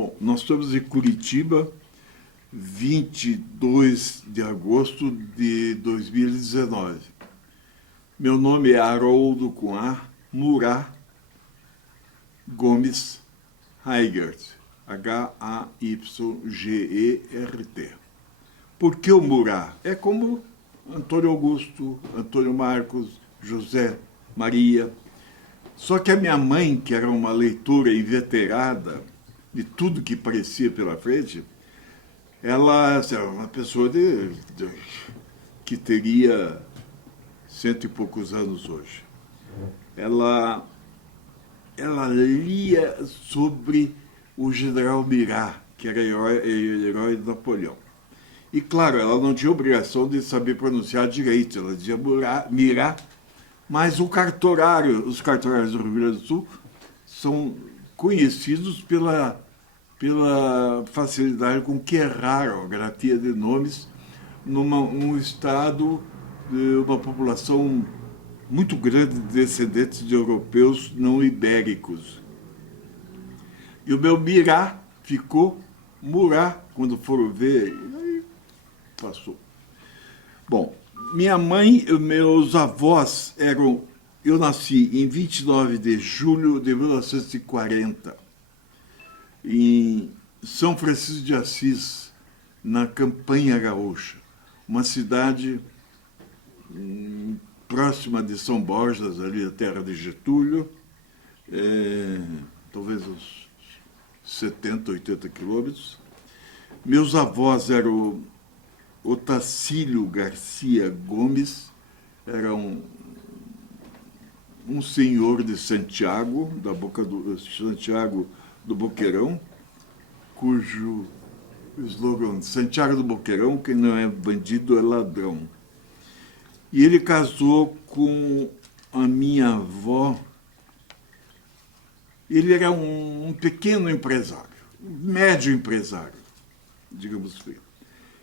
Bom, nós estamos em Curitiba, 22 de agosto de 2019. Meu nome é Haroldo com A, Murat Gomes Haygert, H-A-Y-G-E-R-T. Por que o Murat? É como Antônio Augusto, Antônio Marcos, José, Maria. Só que a minha mãe, que era uma leitora inveterada de tudo que parecia pela frente, ela era uma pessoa que teria 100 e poucos anos hoje. Ela lia sobre o general Murat, que era herói de Napoleão. E, claro, ela não tinha obrigação de saber pronunciar direito, ela dizia Murat, mas os cartorários do Rio Grande do Sul são conhecidos pela facilidade com que erraram a grafia de nomes num estado de uma população muito grande de descendentes de europeus não ibéricos. E o meu Murat ficou Murat, quando foram ver, aí passou. Bom, minha mãe e meus avós eram... Eu nasci em 29 de julho de 1940, em São Francisco de Assis, na Campanha Gaúcha, uma cidade próxima de São Borjas, ali a terra de Getúlio, talvez uns 70, 80 quilômetros. Meus avós eram Otacílio Garcia Gomes, era um senhor de Santiago, da Boca do Santiago do Boqueirão, cujo slogan Santiago do Boqueirão, quem não é bandido é ladrão. E ele casou com a minha avó. Ele era um pequeno empresário, um médio empresário, digamos assim.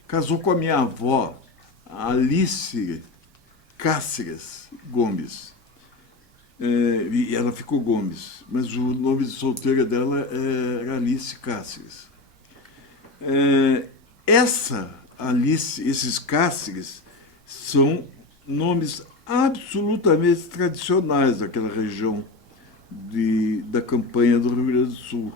Casou com a minha avó, Alice Cáceres Gomes. E ela ficou Gomes, mas o nome de solteira dela era Alice Cáceres. Esses Cáceres são nomes absolutamente tradicionais daquela região da campanha do Rio Grande do Sul.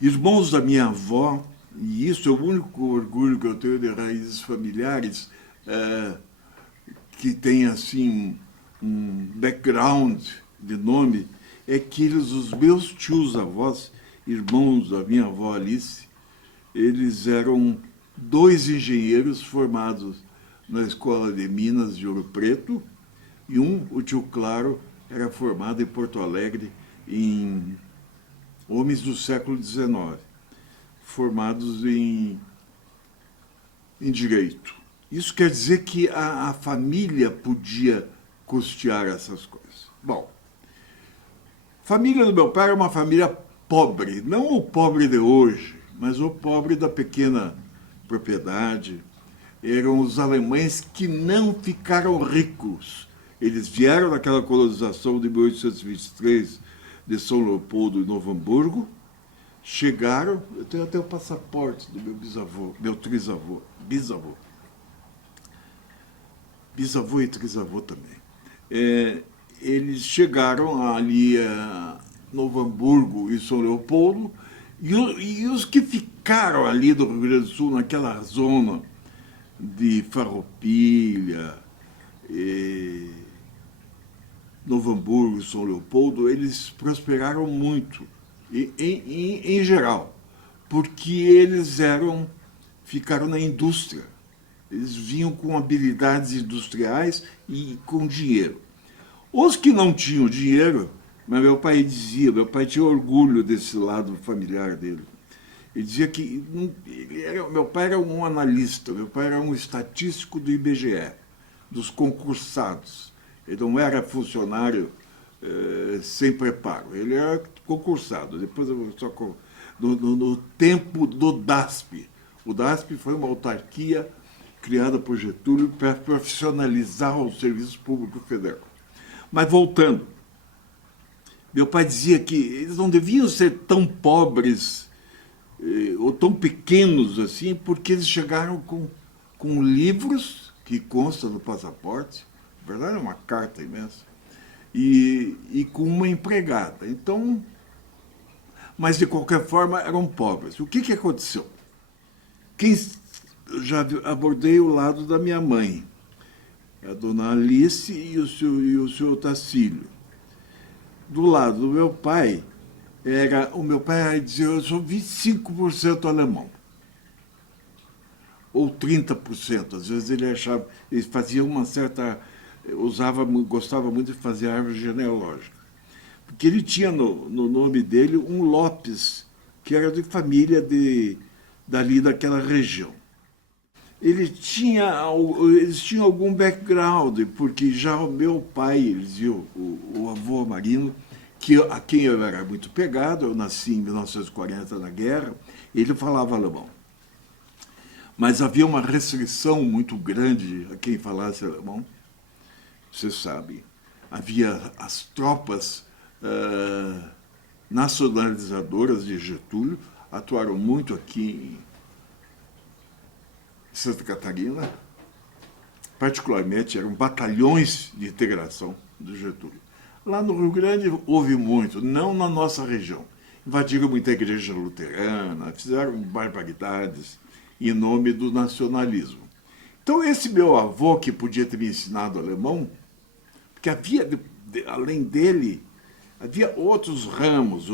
Irmãos da minha avó, e isso é o único orgulho que eu tenho de raízes familiares, que tem assim um background de nome, é que os meus tios-avós, irmãos da minha avó Alice, eles eram 2 engenheiros formados na Escola de Minas de Ouro Preto, e o tio Claro, era formado em Porto Alegre, em homens do século XIX, formados em Direito. Isso quer dizer que a família podia custear essas coisas. Bom, a família do meu pai era uma família pobre, não o pobre de hoje, mas o pobre da pequena propriedade. Eram os alemães que não ficaram ricos. Eles vieram daquela colonização de 1823 de São Leopoldo e Novo Hamburgo, chegaram, eu tenho até o passaporte do meu bisavô, meu trisavô, bisavô e trisavô também. Eles chegaram ali a Novo Hamburgo e São Leopoldo, e os que ficaram ali do Rio Grande do Sul, naquela zona de Farroupilha, Novo Hamburgo e São Leopoldo, eles prosperaram muito, em geral, porque eles ficaram na indústria. Eles vinham com habilidades industriais e com dinheiro. Os que não tinham dinheiro, mas meu pai tinha orgulho desse lado familiar dele. Ele dizia que meu pai era um analista, meu pai era um estatístico do IBGE, dos concursados. Ele não era funcionário sem preparo, ele era concursado. Depois, no tempo do DASP. O DASP foi uma autarquia criada por Getúlio para profissionalizar o Serviço Público Federal. Mas voltando, Meu pai dizia que eles não deviam ser tão pobres ou tão pequenos assim, porque eles chegaram com livros, que consta no passaporte, na verdade é uma carta imensa, e com uma empregada. Então, mas de qualquer forma eram pobres. O que aconteceu? Quem, eu já abordei o lado da minha mãe, a dona Alice e o senhor Tacílio. Do lado do meu pai, o meu pai dizia, eu sou 25% alemão. Ou 30%. Às vezes ele achava, ele fazia uma certa, gostava muito de fazer árvore genealógica. Porque ele tinha no nome dele um Lopes, que era de família dali daquela região. Eles tinham algum background, porque já o meu pai, eles viam o avô Marino, a quem eu era muito pegado, eu nasci em 1940 na guerra, ele falava alemão. Mas havia uma restrição muito grande a quem falasse alemão, você sabe. Havia as tropas nacionalizadoras de Getúlio, atuaram muito aqui em Santa Catarina, particularmente eram batalhões de integração do Getúlio. Lá no Rio Grande houve muito, não na nossa região. Invadiram muita igreja luterana, fizeram barbaridades em nome do nacionalismo. Então esse meu avô, que podia ter me ensinado alemão, porque havia, além dele, havia outros ramos,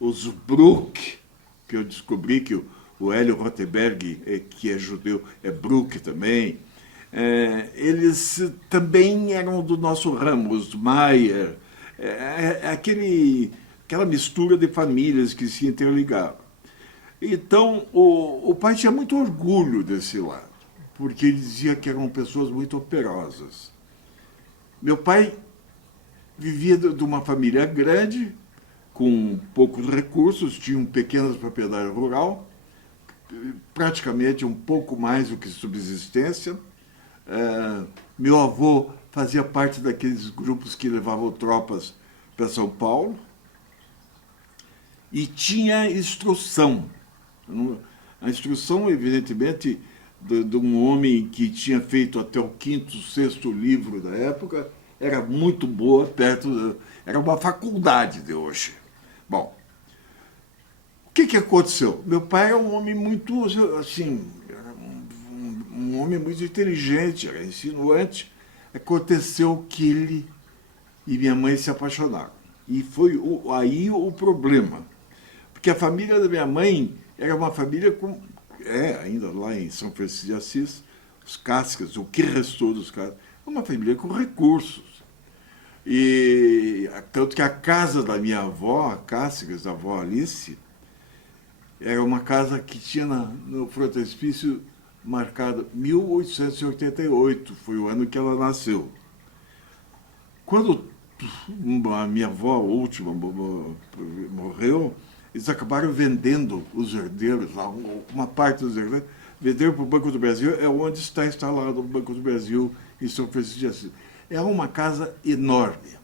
os Bruck, que eu descobri que o Hélio Rotenberg, que é judeu, é Bruck também. Eles também eram do nosso ramo, os Maier, aquela mistura de famílias que se interligavam. Então, o pai tinha muito orgulho desse lado, porque ele dizia que eram pessoas muito operosas. Meu pai vivia de uma família grande, com poucos recursos, tinha uma pequena propriedade rural, praticamente um pouco mais do que subsistência. Meu avô fazia parte daqueles grupos que levavam tropas para São Paulo e tinha instrução. A instrução, evidentemente, de um homem que tinha feito até o 5º, 6º livro da época, era muito boa, era uma faculdade de hoje. Bom, o que aconteceu? Meu pai era um homem muito, assim, um homem muito inteligente, era insinuante. Aconteceu que ele e minha mãe se apaixonaram. E foi aí o problema. Porque a família da minha mãe era uma família ainda lá em São Francisco de Assis, os Cáceres, o que restou dos Cáceres, uma família com recursos. E tanto que a casa da minha avó, a Cáceres, a avó Alice, era uma casa que tinha no frontispício marcado 1888, foi o ano que ela nasceu. Quando a minha avó, a última, morreu, eles acabaram vendendo os herdeiros, uma parte dos herdeiros, venderam para o Banco do Brasil, é onde está instalado o Banco do Brasil em São Francisco de Assis. É uma casa enorme,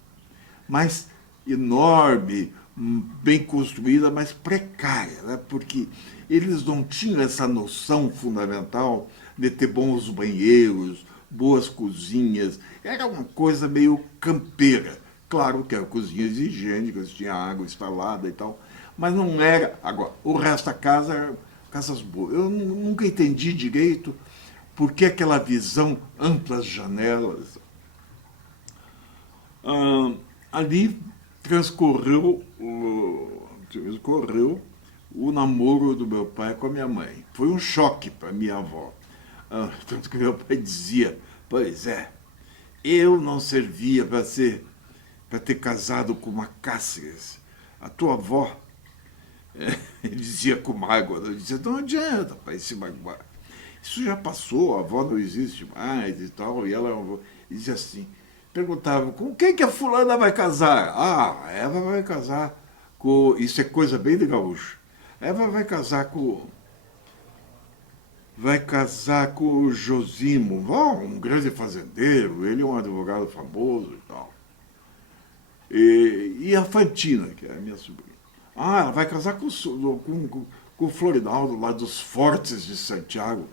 mas enorme, bem construída, mas precária, né? Porque eles não tinham essa noção fundamental de ter bons banheiros, boas cozinhas. Era uma coisa meio campeira. Claro que eram cozinhas higiênicas, tinha água instalada e tal, mas não era. Agora, o resto da casa era casas boas. Eu nunca entendi direito por que aquela visão, amplas janelas. Ali transcorreu o namoro do meu pai com a minha mãe. Foi um choque para minha avó. Tanto que meu pai dizia, pois é, eu não servia para ter casado com uma Cáceres. A tua avó, ele dizia com mágoa, ele dizia, não adianta, pai, se magoar. Isso já passou, a avó não existe mais e tal. E ela dizia assim, perguntava, com quem que a fulana vai casar? Ah, a Eva vai casar com... Isso é coisa bem de gaúcho. Eva vai casar com o Josimo, um grande fazendeiro, ele é um advogado famoso e tal. E a Fantina, que é a minha sobrinha. Ah, ela vai casar com o Florinaldo, lá dos Fortes de Santiago.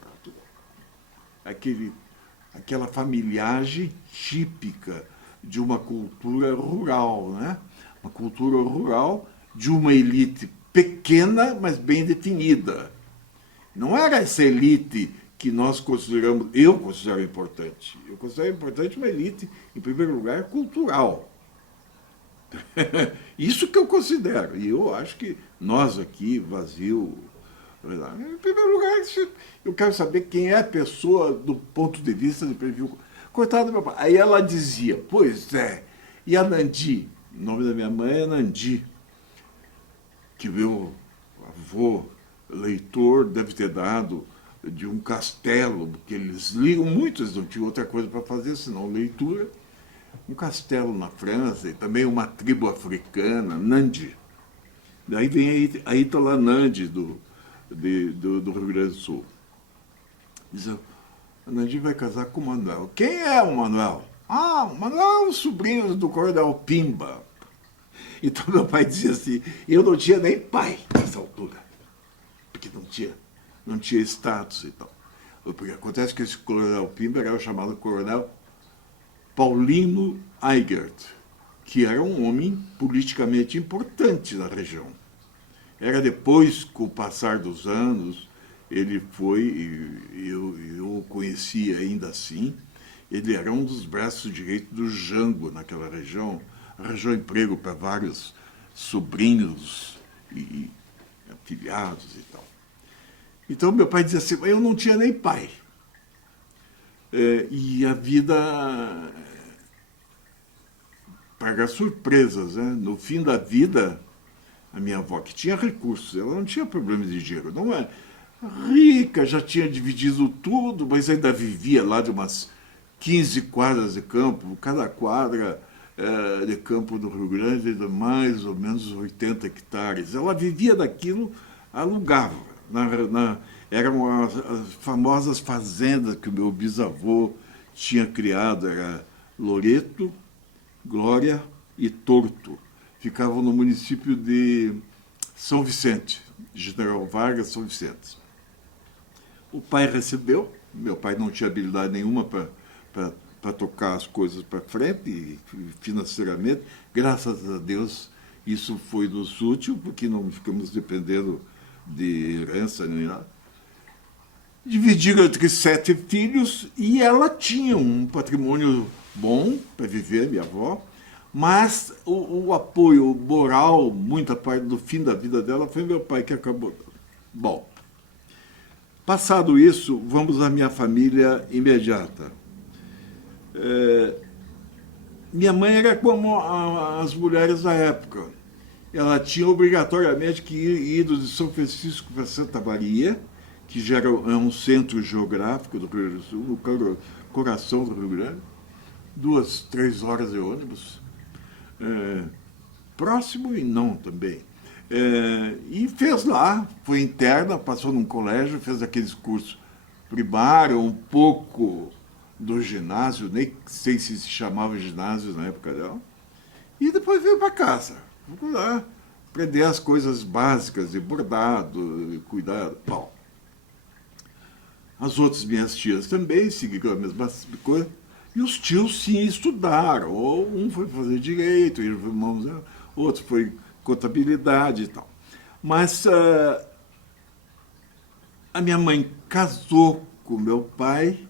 Aquela familiagem típica de uma cultura rural, né? Uma cultura rural de uma elite pequena, mas bem definida. Não era essa elite que nós consideramos, eu considero importante. Eu considero importante uma elite, em primeiro lugar, cultural. Isso que eu considero. E eu acho que nós aqui, Vazio, em primeiro lugar, eu quero saber quem é a pessoa do ponto de vista de perfil. Coitado do meu pai. Aí ela dizia, pois é, e a Nandi? O nome da minha mãe é Nandi, que meu avô leitor deve ter dado de um castelo, porque eles liam muito, eles não tinham outra coisa para fazer senão leitura. Um castelo na França e também uma tribo africana, Nandi. Daí vem a Ítala Nandi do Rio Grande do Sul. Diz, a Nandi vai casar com o Manuel. Quem é o Manuel? Ah, o Manuel é um sobrinho do Coronel Pimba. Então meu pai dizia assim, eu não tinha nem pai nessa altura, porque não tinha status e tal. Porque acontece que esse Coronel Pimba era o chamado Coronel Paulino Eigert, que era um homem politicamente importante na região. Era depois, com o passar dos anos, ele foi, eu o conheci ainda assim, ele era um dos braços direitos do Jango naquela região, arranjou emprego para vários sobrinhos e afilhados e tal. Então meu pai dizia assim, eu não tinha nem pai. E a vida paga surpresas, né? No fim da vida, a minha avó, que tinha recursos, ela não tinha problemas de dinheiro, não é rica, já tinha dividido tudo, mas ainda vivia lá de umas 15 quadras de campo, cada quadra de campo do Rio Grande de mais ou menos 80 hectares. Ela vivia daquilo, alugava. Eram as famosas fazendas que o meu bisavô tinha criado, era Loreto, Glória e Torto. Ficavam no município de São Vicente, General Vargas, São Vicente. O pai recebeu, meu pai não tinha habilidade nenhuma para tocar as coisas para frente, e financeiramente, graças a Deus, isso foi nos útil, porque não ficamos dependendo de herança nem nada. Dividiram entre 7 filhos e ela tinha um patrimônio bom para viver, minha avó, mas o apoio moral, muita parte do fim da vida dela, foi meu pai que acabou. Bom, passado isso, vamos à minha família imediata. Minha mãe era como as mulheres da época. Ela tinha obrigatoriamente que ir de São Francisco para Santa Maria, que já é um centro geográfico do Rio Grande do Sul, no coração do Rio Grande, 2, 3 horas de ônibus, próximo e não também. E fez lá, foi interna, passou num colégio, fez aqueles cursos primário, um pouco do ginásio, nem sei se chamava ginásio na época dela, e depois veio para casa. Vou lá aprender as coisas básicas de bordado, de cuidado. Bom, as outras minhas tias também seguiram a mesma coisa, e os tios sim estudaram. Ou um foi fazer direito, outro foi contabilidade e tal. Mas a minha mãe casou com meu pai.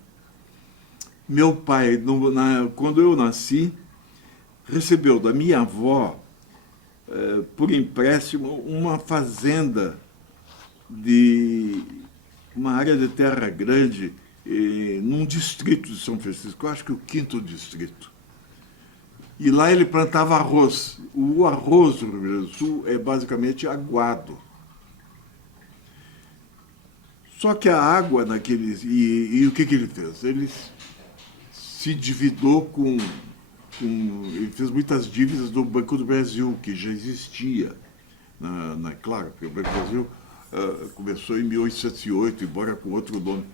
Meu pai, quando eu nasci, recebeu da minha avó, por empréstimo, uma fazenda de uma área de terra grande, num distrito de São Francisco, eu acho que o 5º distrito. E lá ele plantava arroz. O arroz do Rio Grande do Sul é basicamente aguado. Só que a água naqueles... E o que ele fez? Ele se endividou ele fez muitas dívidas do Banco do Brasil, que já existia. Claro, porque o Banco do Brasil começou em 1808, embora com outro nome.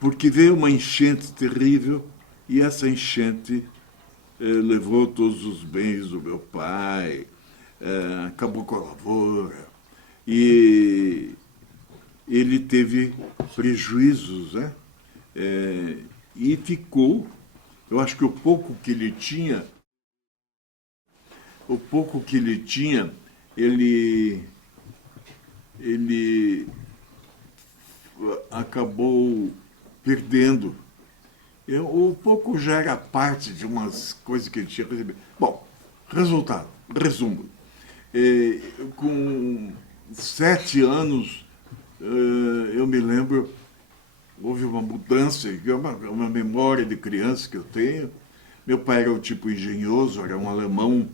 Porque veio uma enchente terrível, e essa enchente levou todos os bens do meu pai, acabou com a lavoura. E ele teve prejuízos, né? E ficou, eu acho que o pouco que ele tinha, ele acabou perdendo. O pouco já era parte de umas coisas que ele tinha recebido. Bom, resumo. Com 7 anos, eu me lembro, houve uma mudança, que é uma memória de criança que eu tenho. Meu pai era o tipo engenhoso, era um alemão,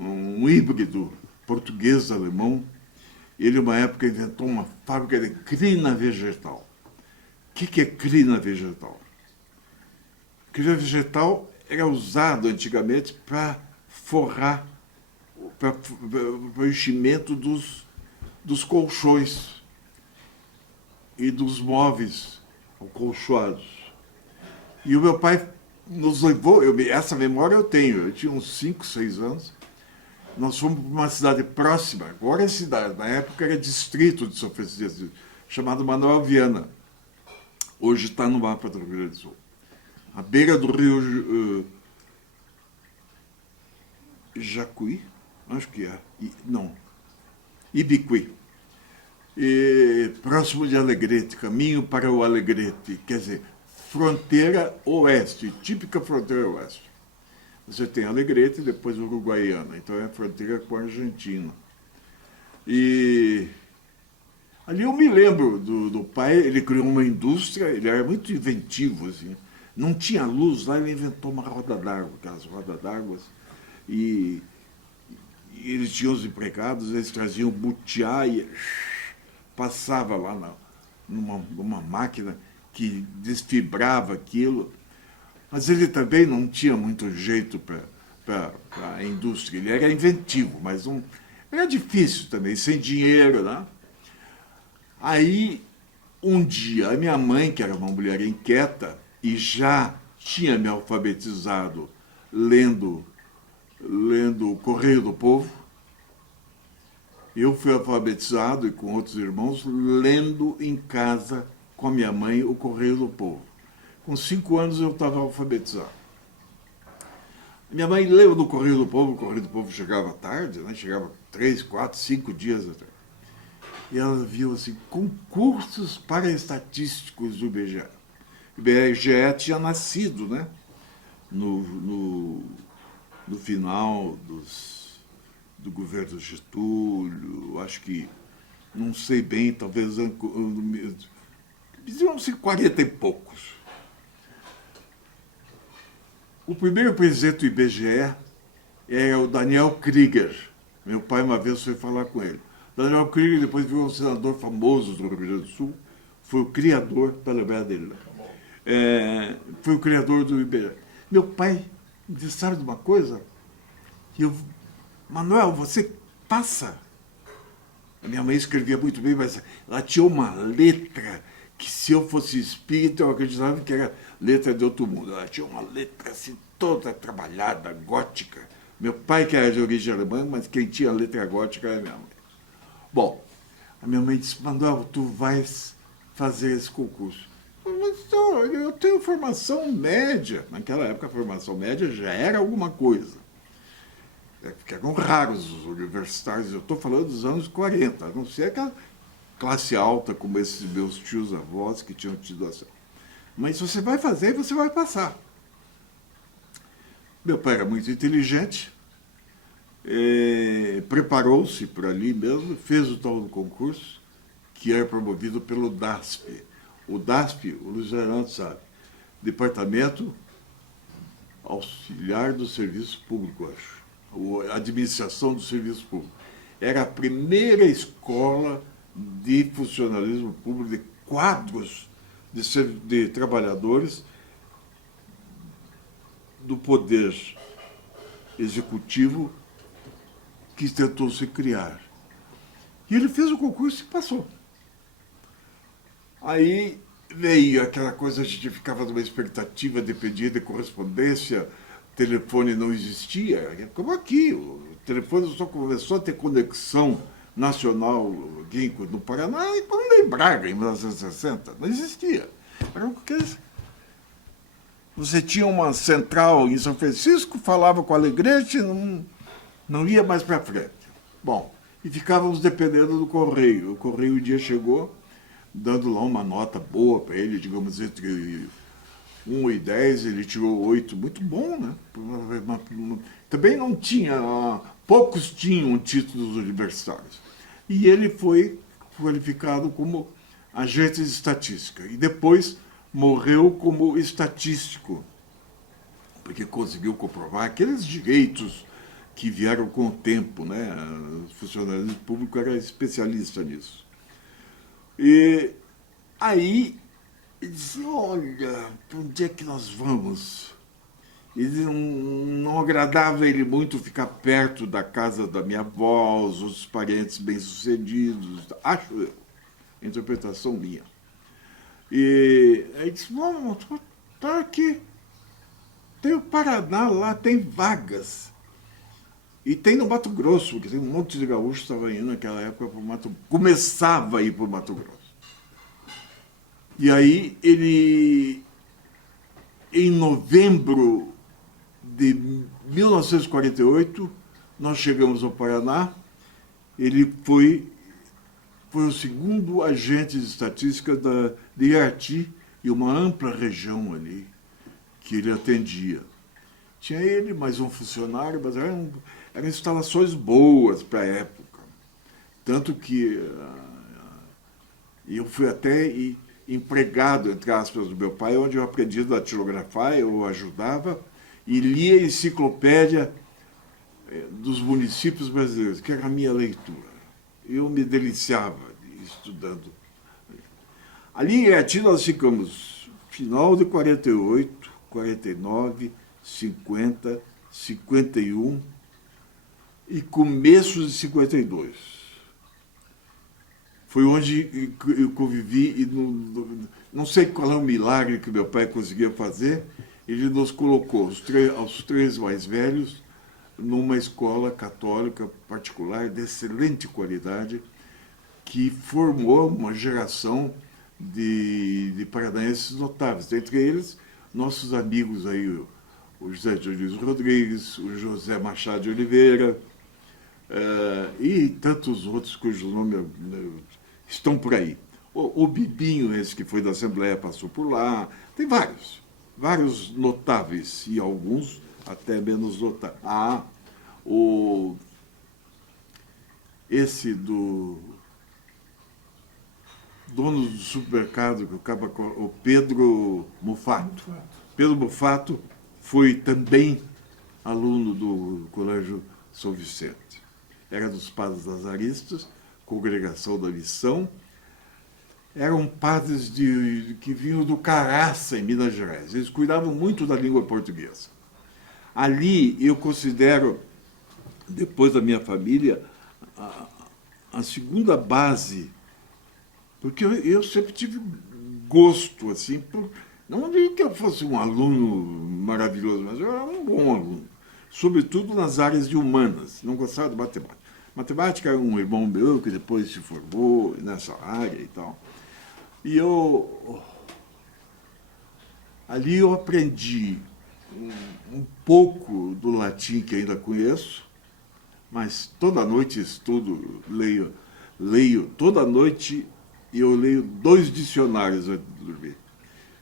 um híbrido português-alemão. Ele, uma época, inventou uma fábrica de crina vegetal. O que é crina vegetal? Crina vegetal era usado antigamente para forrar, para o enchimento dos colchões e dos móveis acolchoados. E o meu pai nos levou, essa memória eu tenho, eu tinha uns 5, 6 anos, nós fomos para uma cidade próxima, agora é cidade, na época era distrito de São Francisco, chamado Manuel Viana. Hoje está no mapa do Rio Grande do Sul. À beira do rio Jacuí, acho que é, não, Ibiqui. Próximo de Alegrete, caminho para o Alegrete, quer dizer, fronteira oeste, típica fronteira oeste. Você tem Alegrete e depois Uruguaiana, então é a fronteira com a Argentina. E ali eu me lembro do pai, ele criou uma indústria, ele era muito inventivo, assim. Não tinha luz lá, ele inventou uma roda d'água, aquelas rodas d'água, e eles tinham os empregados, eles traziam butiá e passava lá numa máquina que desfibrava aquilo. Mas ele também não tinha muito jeito para a indústria. Ele era inventivo, mas era difícil também, sem dinheiro, né? Aí, um dia, a minha mãe, que era uma mulher inquieta e já tinha me alfabetizado lendo o Correio do Povo, eu fui alfabetizado, e com outros irmãos, lendo em casa com a minha mãe o Correio do Povo. Com 5 anos eu estava alfabetizado. Minha mãe leu no Correio do Povo, o Correio do Povo chegava tarde, né? Chegava 3, 4, 5 dias atrás. E ela viu assim, concursos para estatísticos do IBGE. O IBGE tinha nascido, né? No final do governo Getúlio, acho que, não sei bem, talvez diziam 40 e poucos. O primeiro presidente do IBGE era o Daniel Krieger. Meu pai uma vez foi falar com ele. Daniel Krieger depois virou um senador famoso do Rio Grande do Sul, foi o criador, para lembrar dele, foi o criador do IBGE. Meu pai disse, sabe de uma coisa? Manuel, você passa. A minha mãe escrevia muito bem, mas ela tinha uma letra que, se eu fosse espírita, eu acreditava que era letra de outro mundo. Ela tinha uma letra assim, toda trabalhada, gótica. Meu pai, que era de origem alemã, mas quem tinha a letra gótica era minha mãe. Bom, a minha mãe disse, Manuel, tu vais fazer esse concurso. Eu tenho formação média. Naquela época, a formação média já era alguma coisa. Porque eram raros os universitários, eu estou falando dos anos 40, a não ser aquela classe alta, como esses meus tios-avós que tinham tido acesso. Mas você vai fazer e você vai passar. Meu pai era muito inteligente, preparou-se por ali mesmo, fez o tal do concurso, que era promovido pelo DASP. O DASP, o Luiz Fernando sabe, Departamento Auxiliar do Serviço Público, acho. A Administração do Serviço Público. Era a primeira escola de funcionalismo público, de quadros de trabalhadores do poder executivo que tentou se criar. E ele fez o concurso e passou. Aí veio aquela coisa, a gente ficava numa expectativa, dependia de correspondência, telefone não existia, como aqui, o telefone só começou a ter conexão nacional aqui no Paraná e quando em Braga, em 1960, não existia. Era porque você tinha uma central em São Francisco, falava com o Alegrete, não ia mais para frente. Bom, e ficávamos dependendo do correio. O correio um dia chegou, dando lá uma nota boa para ele, digamos, entre 1 e 10, ele tirou 8, muito bom, né? Também não tinha, poucos tinham títulos universitários. E ele foi qualificado como agente de estatística. E depois morreu como estatístico, porque conseguiu comprovar aqueles direitos que vieram com o tempo, né? O funcionalismo público era especialista nisso. E aí ele disse, olha, para onde é que nós vamos? Ele não agradava ele muito ficar perto da casa da minha avó, os outros parentes bem-sucedidos, acho eu, interpretação minha. E aí disse, vamos, tá aqui, tem o Paraná lá, tem vagas. E tem no Mato Grosso, porque tem um monte de gaúchos que estavam indo naquela época para o Mato Grosso, começava a ir para o Mato Grosso. E aí ele, em novembro de 1948, nós chegamos ao Paraná, ele foi o segundo agente de estatística de Irati e uma ampla região ali que ele atendia. Tinha ele, mais um funcionário, mas eram instalações boas para a época. Tanto que eu fui até empregado, entre aspas, do meu pai, onde eu aprendi a datilografar, eu ajudava, e lia a enciclopédia dos municípios brasileiros, que era a minha leitura. Eu me deliciava estudando. Ali em Irati nós ficamos final de 48, 49, 50, 51 e começo de 52. Foi onde eu convivi e não sei qual é o milagre que meu pai conseguia fazer. Ele nos colocou, aos três mais velhos, numa escola católica particular de excelente qualidade, que formou uma geração de paranaenses notáveis. Entre eles, nossos amigos aí, o José de Luiz Rodrigues, o José Machado de Oliveira, e tantos outros cujos nomes estão por aí. O Bibinho, esse que foi da Assembleia, passou por lá. Tem vários notáveis, e alguns até menos notáveis. Esse do dono do supermercado, o Pedro Mufato. Pedro Mufato foi também aluno do Colégio São Vicente. Era dos Padres Lazaristas, Congregação da Missão. Eram padres que vinham do Caraça, em Minas Gerais. Eles cuidavam muito da língua portuguesa. Ali eu considero, depois da minha família, a segunda base, porque eu sempre tive gosto, assim, não digo que eu fosse um aluno maravilhoso, mas eu era um bom aluno, sobretudo nas áreas de humanas, não gostava de matemática. Matemática era um irmão meu que depois se formou nessa área e tal. E ali eu aprendi um pouco do latim que ainda conheço, mas toda noite estudo, leio toda noite, e eu leio 2 dicionários antes de dormir.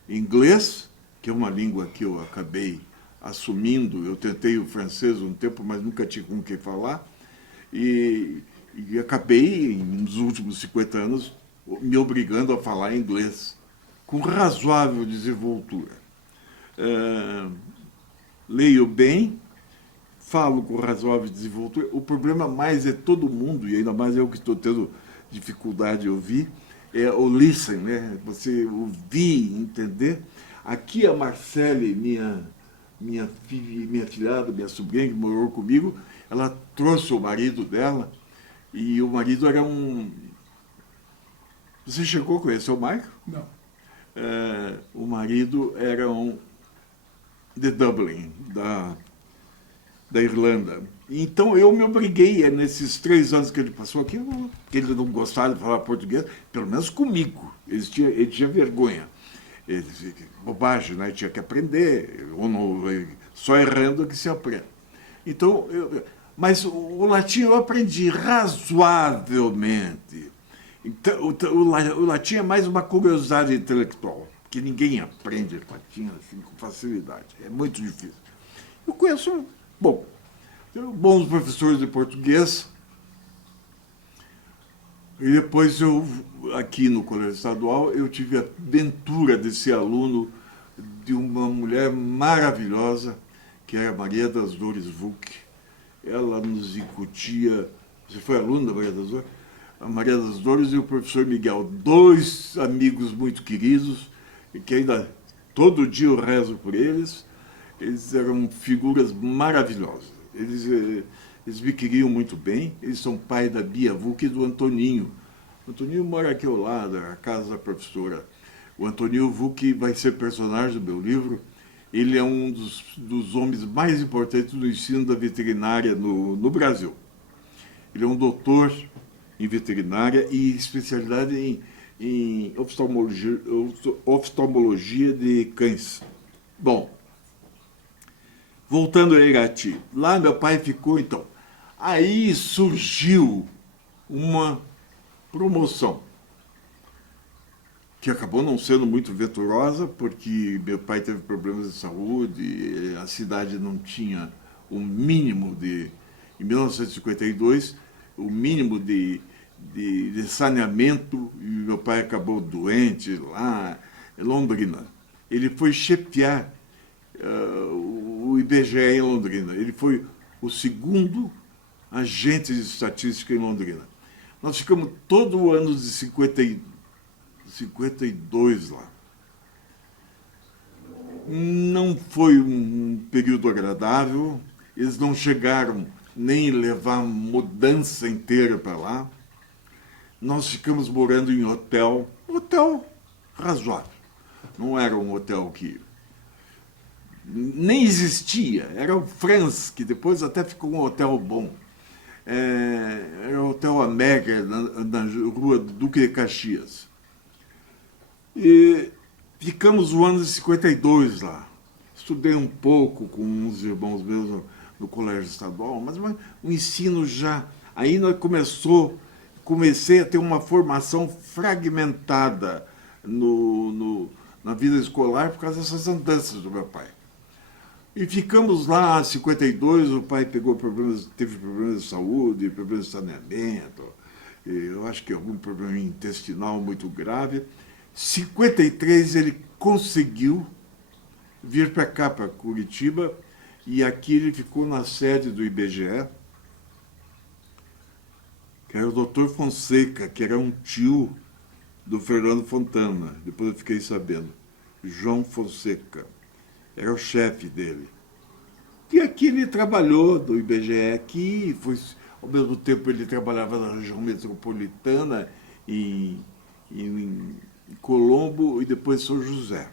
Inglês, que é uma língua que eu acabei assumindo, eu tentei o francês um tempo, mas nunca tinha com quem falar, e acabei, nos últimos 50 anos, me obrigando a falar inglês, com razoável desenvoltura. Leio bem, falo com razoável desenvoltura. O problema mais é todo mundo, e ainda mais eu que estou tendo dificuldade de ouvir, é o listen, né? Você ouvir, entender. Aqui a Marcele, minha filhada, minha sobrinha, que morou comigo, ela trouxe o marido dela, e o marido era um... Você chegou a conhecer o Maico? Não. O marido era de Dublin, da Irlanda. Então eu me obriguei, nesses 3 anos que ele passou aqui, que ele não gostava de falar português, pelo menos comigo. Ele tinha vergonha. Bobagem, né? Tinha que aprender, ou não, só errando que se aprende. Então, mas o latim eu aprendi razoavelmente. Então, o latim é mais uma curiosidade intelectual, que ninguém aprende latim assim, com facilidade. É muito difícil. Eu conheço, bom, bons professores de português. E depois aqui no Colégio Estadual, eu tive a ventura de ser aluno de uma mulher maravilhosa, que era a Maria das Dores Vuc. Ela nos incutia... Você foi aluno da Maria das Dores? A Maria das Dores e o professor Miguel, 2 amigos muito queridos, e que ainda todo dia eu rezo por eles. Eles eram figuras maravilhosas. Eles me queriam muito bem. Eles são pai da Bia Vuc e do Antoninho. O Antoninho mora aqui ao lado, a casa da professora. O Antoninho Vuc vai ser personagem do meu livro. Ele é um dos homens mais importantes do ensino da veterinária no Brasil. Ele é um doutor em veterinária e especialidade em oftalmologia de cães. Bom, voltando a Irati, lá meu pai ficou, então. Aí surgiu uma promoção, que acabou não sendo muito venturosa, porque meu pai teve problemas de saúde, a cidade não tinha o mínimo em 1952, o mínimo de saneamento, e meu pai acabou doente lá em Londrina. Ele foi chefiar o IBGE em Londrina. Ele foi o segundo agente de estatística em Londrina. Nós ficamos todo o ano de 52 lá. Não foi um período agradável, eles não chegaram nem levar mudança inteira para lá. Nós ficamos morando em hotel razoável. Não era um hotel que nem existia, era o France, que depois até ficou um hotel bom. Era o Hotel América, na rua Duque de Caxias. E ficamos o ano de 52 lá. Estudei um pouco com uns irmãos meus no Colégio Estadual, mas o ensino já... Aí comecei a ter uma formação fragmentada na vida escolar por causa dessas andanças do meu pai. E ficamos lá em 52, o pai teve problemas de saúde, problemas de saneamento, eu acho que algum problema intestinal muito grave. Em 53 ele conseguiu vir para cá, para Curitiba, e aqui ele ficou na sede do IBGE, que era o Dr. Fonseca, que era um tio do Fernando Fontana, depois eu fiquei sabendo, João Fonseca. Era o chefe dele. E aqui ele trabalhou do IBGE aqui, ao mesmo tempo ele trabalhava na região metropolitana, em Colombo e depois São José.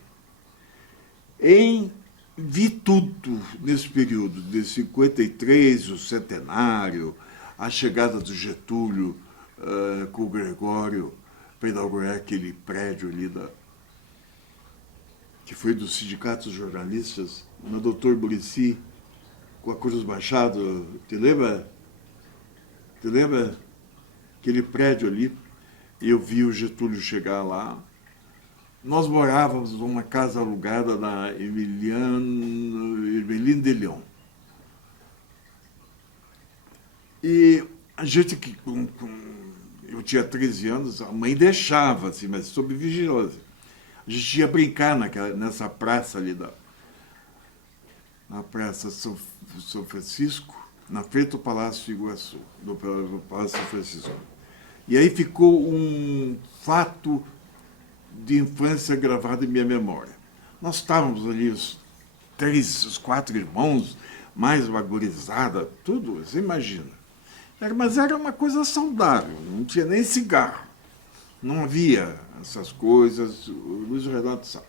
Vi tudo nesse período, de 53, o centenário, a chegada do Getúlio com o Gregório para inaugurar aquele prédio ali que foi dos sindicatos jornalistas, no Doutor Muricy, com a Cruz Machado. Te lembra? Aquele prédio ali, e eu vi o Getúlio chegar lá. Nós morávamos numa casa alugada na Emeline de Lyon. E a gente eu tinha 13 anos, a mãe deixava, assim, mas sob vigilância. A gente ia brincar nessa praça ali, na Praça São Francisco, na frente do Palácio Iguaçu, do Palácio São Francisco. E aí ficou um fato de infância gravado em minha memória. Nós estávamos ali, os 4 irmãos, mais uma gurizada, tudo, você imagina. Mas era uma coisa saudável, não tinha nem cigarro. Não havia essas coisas, o Luiz Renato sabe.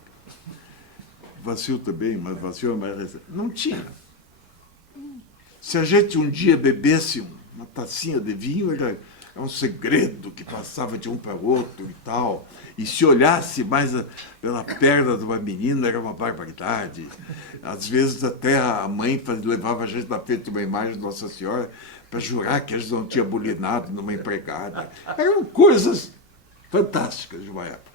Vacil também, mas Vacil é mais recente. Não tinha. Se a gente um dia bebesse uma tacinha de vinho, era um segredo que passava de um para o outro e tal. E se olhasse mais pela perna de uma menina, era uma barbaridade. Às vezes até a mãe levava a gente na frente de uma imagem de Nossa Senhora para jurar que a gente não tinha bulinado numa empregada. Eram coisas fantásticas de uma época.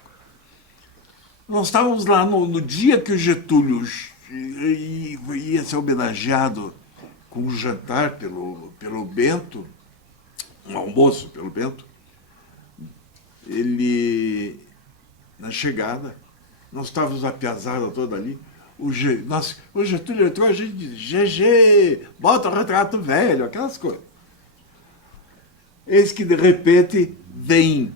Nós estávamos lá no dia que o Getúlio ia ser homenageado com um jantar pelo Bento, um almoço pelo Bento. Ele, na chegada, nós estávamos a piazada toda ali, o Getúlio entrou, a gente diz, GG, bota o retrato velho, aquelas coisas. Eis que, de repente, vem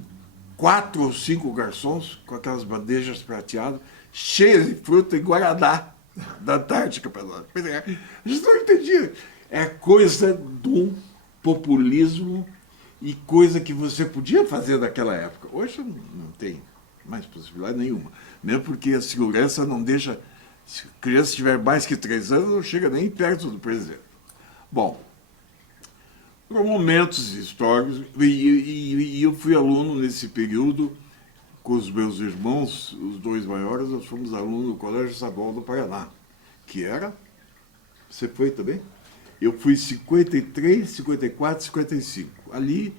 4 ou 5 garçons com aquelas bandejas prateadas, cheias de fruta e guaraná da Antártica para nós. A gente não entendia. É coisa do populismo e coisa que você podia fazer naquela época. Hoje não tem mais possibilidade nenhuma. Mesmo porque a segurança não deixa... Se a criança tiver mais que 3 anos, não chega nem perto do presidente. Bom, foram momentos históricos e eu fui aluno nesse período com os meus irmãos, os 2 maiores, nós fomos alunos do Colégio Estadual do Paraná, que era... Você foi também? Eu fui em 53, 54, 55. Ali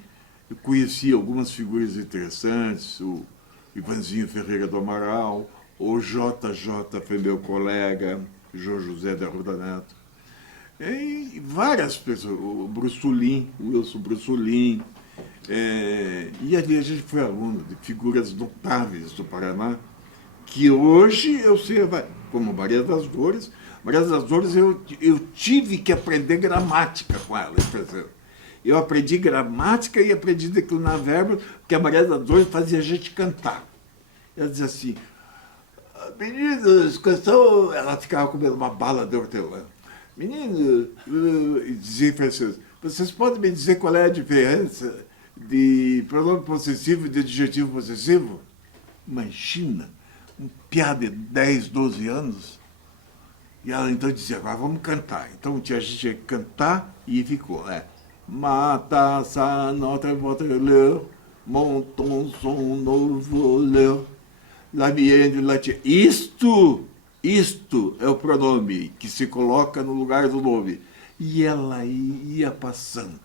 eu conheci algumas figuras interessantes, o Ivanzinho Ferreira do Amaral, o JJ foi meu colega, João José da Arruda Neto, e várias pessoas, o Brussolin, o Wilson Brussolin, e ali a gente foi aluno de figuras notáveis do Paraná, que hoje eu sei, como Maria das Dores. Maria das Dores eu tive que aprender gramática com ela, eu aprendi gramática e aprendi a declinar verbos, porque a Maria das Dores fazia a gente cantar. Ela dizia assim, meninos, canção... Ela ficava comendo uma bala de hortelã. Meninos, dizia em francês, vocês podem me dizer qual é a diferença de pronome possessivo e de adjetivo possessivo? Imagina, um piá de 10, 12 anos. E ela então dizia, agora vamos cantar. Então a gente tinha que cantar e ficou, né? Mata sa notre Waterloo, monton son novo leu, la vienne de latim. Isto é o pronome que se coloca no lugar do nome. E ela ia passando,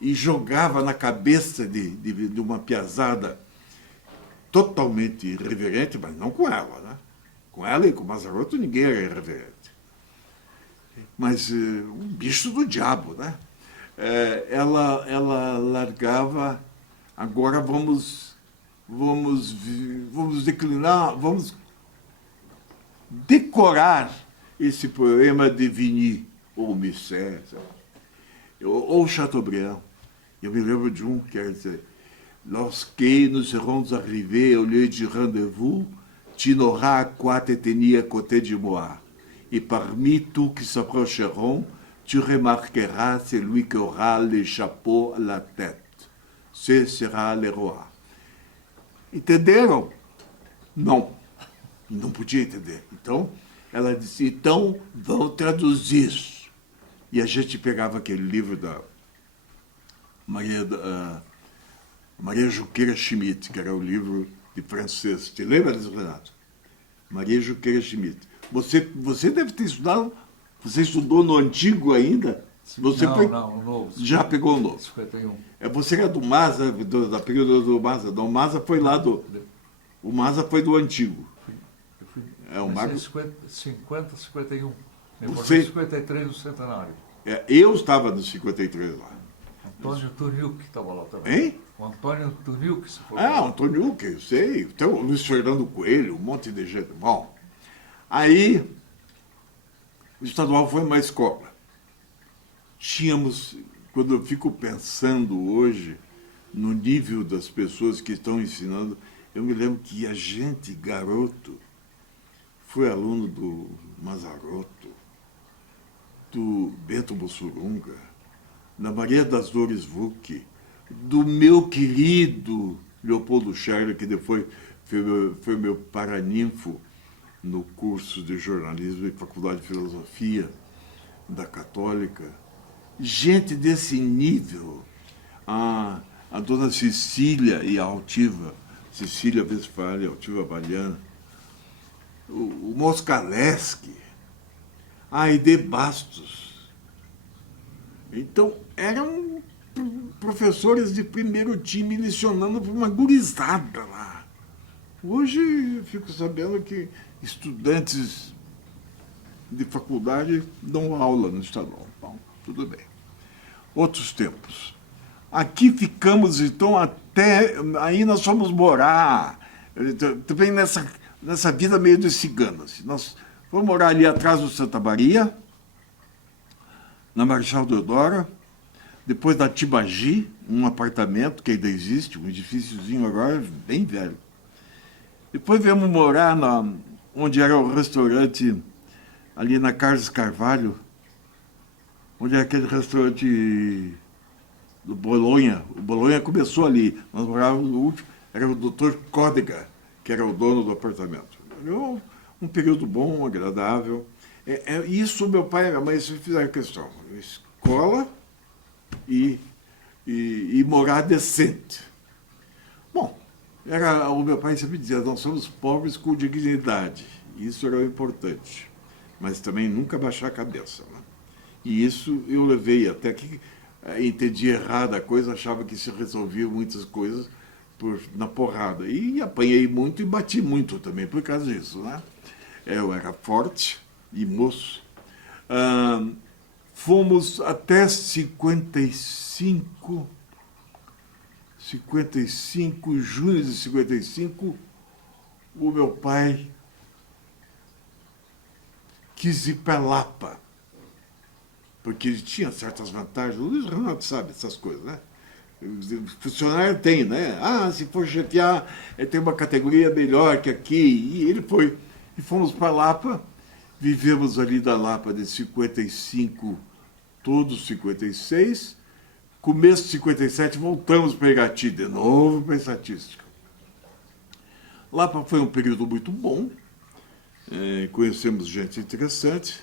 e jogava na cabeça de uma piazada totalmente irreverente, mas não com ela, né? Com ela e com o Mazzaroto ninguém era irreverente. Mas um bicho do diabo, né? Ela largava, agora vamos declinar, vamos decorar esse poema de Vigny, ou Misset, ou Chateaubriand. Eu me lembro de um que era dizer, lorsque nous serons arrivés au lieu du rendez-vous, tu n'auras qu'à te tenir à côté de moi. Et parmi tous qui s'approcheront, tu remarqueras celui qui aura le chapeau à la tête. Ce sera le roi. Entenderam? Não. Não podia entender. Então, ela disse, então, vão traduzir. E a gente pegava aquele livro da Maria Juqueira Schmidt, que era o livro de francês. Te lembra disso, Renato? Maria Juqueira Schmidt. Você deve ter estudado, você estudou no antigo ainda? Você não, foi, não, o novo. Já pegou o novo? 51. Você era do Maza, da período do Maza. Não, o Maza foi lá do... O Maza foi do antigo. Eu fui o Marco... 50, 51. Eu Você... formei em 53 no centenário. Eu estava no 53 lá. Antônio Tuniuk estava lá também. Hein? O Antônio Tuniuk se formou. Antônio, que eu sei. Então, o Luiz Fernando Coelho, um monte de gente. Bom, aí o estadual foi uma escola. Tínhamos, quando eu fico pensando hoje no nível das pessoas que estão ensinando, eu me lembro que a gente, garoto, foi aluno do Mazzaroto, do Bento Mussurunga, da Maria das Dores Vucchi, do meu querido Leopoldo Scherer, que depois foi meu paraninfo, no curso de jornalismo e faculdade de filosofia da Católica. Gente desse nível, a dona Cecília e a altiva, Cecília Westphal e a altiva Baliana, o Moscaleski, a Aide Bastos. Então, eram professores de primeiro time lecionando para uma gurizada lá. Hoje eu fico sabendo que estudantes de faculdade dão aula no estadual. Bom, tudo bem. Outros tempos. Aqui ficamos, então, até... Aí nós fomos morar, também nessa vida meio de cigano. Assim. Nós fomos morar ali atrás do Santa Maria, na Marechal Deodoro, depois da Tibagi, um apartamento que ainda existe, um edifíciozinho agora bem velho. Depois viemos morar onde era o restaurante, ali na Carlos Carvalho, onde é aquele restaurante do Bolonha. O Bolonha começou ali. Nós morávamos no último, era o Dr. Códega, que era o dono do apartamento. Um período bom, agradável. Isso meu pai e minha mãe fizeram questão. Escola e morar decente. Bom, o meu pai sempre dizia, nós somos pobres com dignidade. Isso era o importante. Mas também nunca baixar a cabeça. Né? E isso eu levei até que entendi errado a coisa, achava que se resolvia muitas coisas na porrada. E apanhei muito e bati muito também por causa disso. Né? Eu era forte e moço. Fomos até 55, junho de 55, o meu pai quis ir para Lapa, porque ele tinha certas vantagens. O Luiz Renato sabe essas coisas, né? O funcionário tem, né? Se for chefiar, tem uma categoria melhor que aqui. E ele foi. E fomos para Lapa, vivemos ali da Lapa de 55, todos 56. Começo de 57, voltamos para Irati, de novo para a estatística. Lapa foi um período muito bom. Conhecemos gente interessante,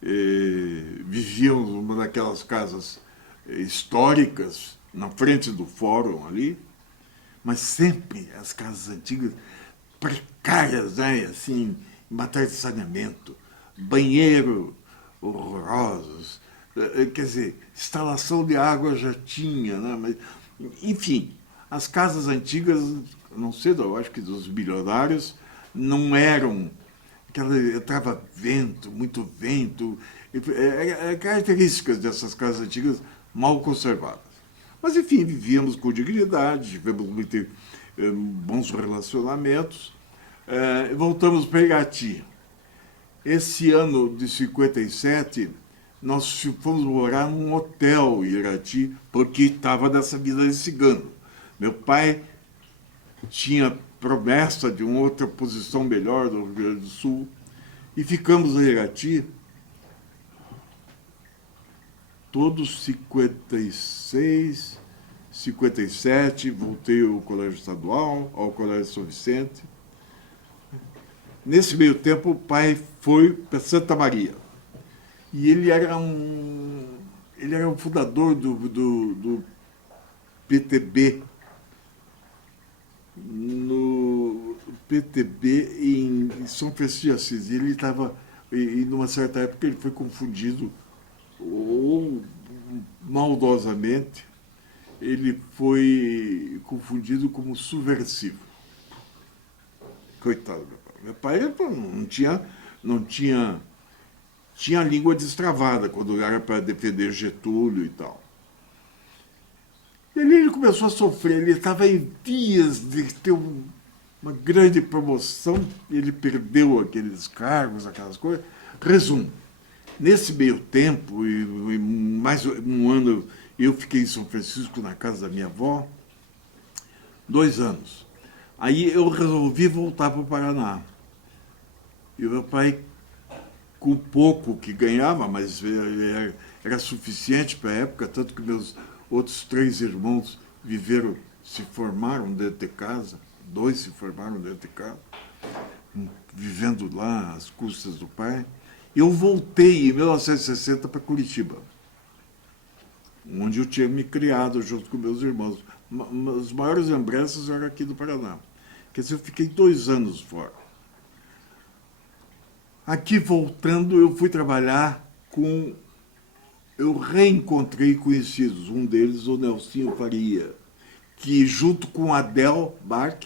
vivíamos numa daquelas casas históricas, na frente do fórum ali, mas sempre as casas antigas precárias, né? Assim, em matéria de saneamento, banheiro horrorosos, quer dizer, instalação de água já tinha, né? Mas, enfim, as casas antigas, não sei, eu acho que dos milionários, não eram... entrava vento, muito vento, características dessas casas antigas mal conservadas. Mas, enfim, vivíamos com dignidade, tivemos bons relacionamentos, voltamos para Irati. Esse ano de 57, nós fomos morar num hotel em Irati, porque estava nessa vida de cigano. Meu pai tinha promessa de uma outra posição melhor no Rio Grande do Sul, e ficamos em Irati todos 56, 57, voltei ao Colégio Estadual, ao Colégio São Vicente. Nesse meio tempo, o pai foi para Santa Maria. E ele era um fundador do PTB, no PTB em São Francisco de Assis. Ele estava, e numa certa época, ele foi confundido, ou maldosamente, ele foi confundido como subversivo. Coitado do meu pai. Meu pai não tinha a língua destravada quando era para defender Getúlio e tal. Ele começou a sofrer, ele estava em vias de ter uma grande promoção, ele perdeu aqueles cargos, aquelas coisas. Resumo, nesse meio tempo, e mais um ano, eu fiquei em São Francisco, na casa da minha avó, 2 anos. Aí eu resolvi voltar para o Paraná. E o meu pai, com pouco que ganhava, mas era suficiente para a época, tanto que meus outros 3 irmãos se formaram dentro de casa, 2 se formaram dentro de casa. vivendo lá às custas do pai. Eu voltei em 1960 para Curitiba, onde eu tinha me criado junto com meus irmãos. As maiores lembranças eram aqui do Paraná. Quer dizer, eu fiquei 2 anos fora. Aqui voltando, eu fui trabalhar com... Eu reencontrei conhecidos, um deles o Nelsinho Faria, que junto com Adel Bark,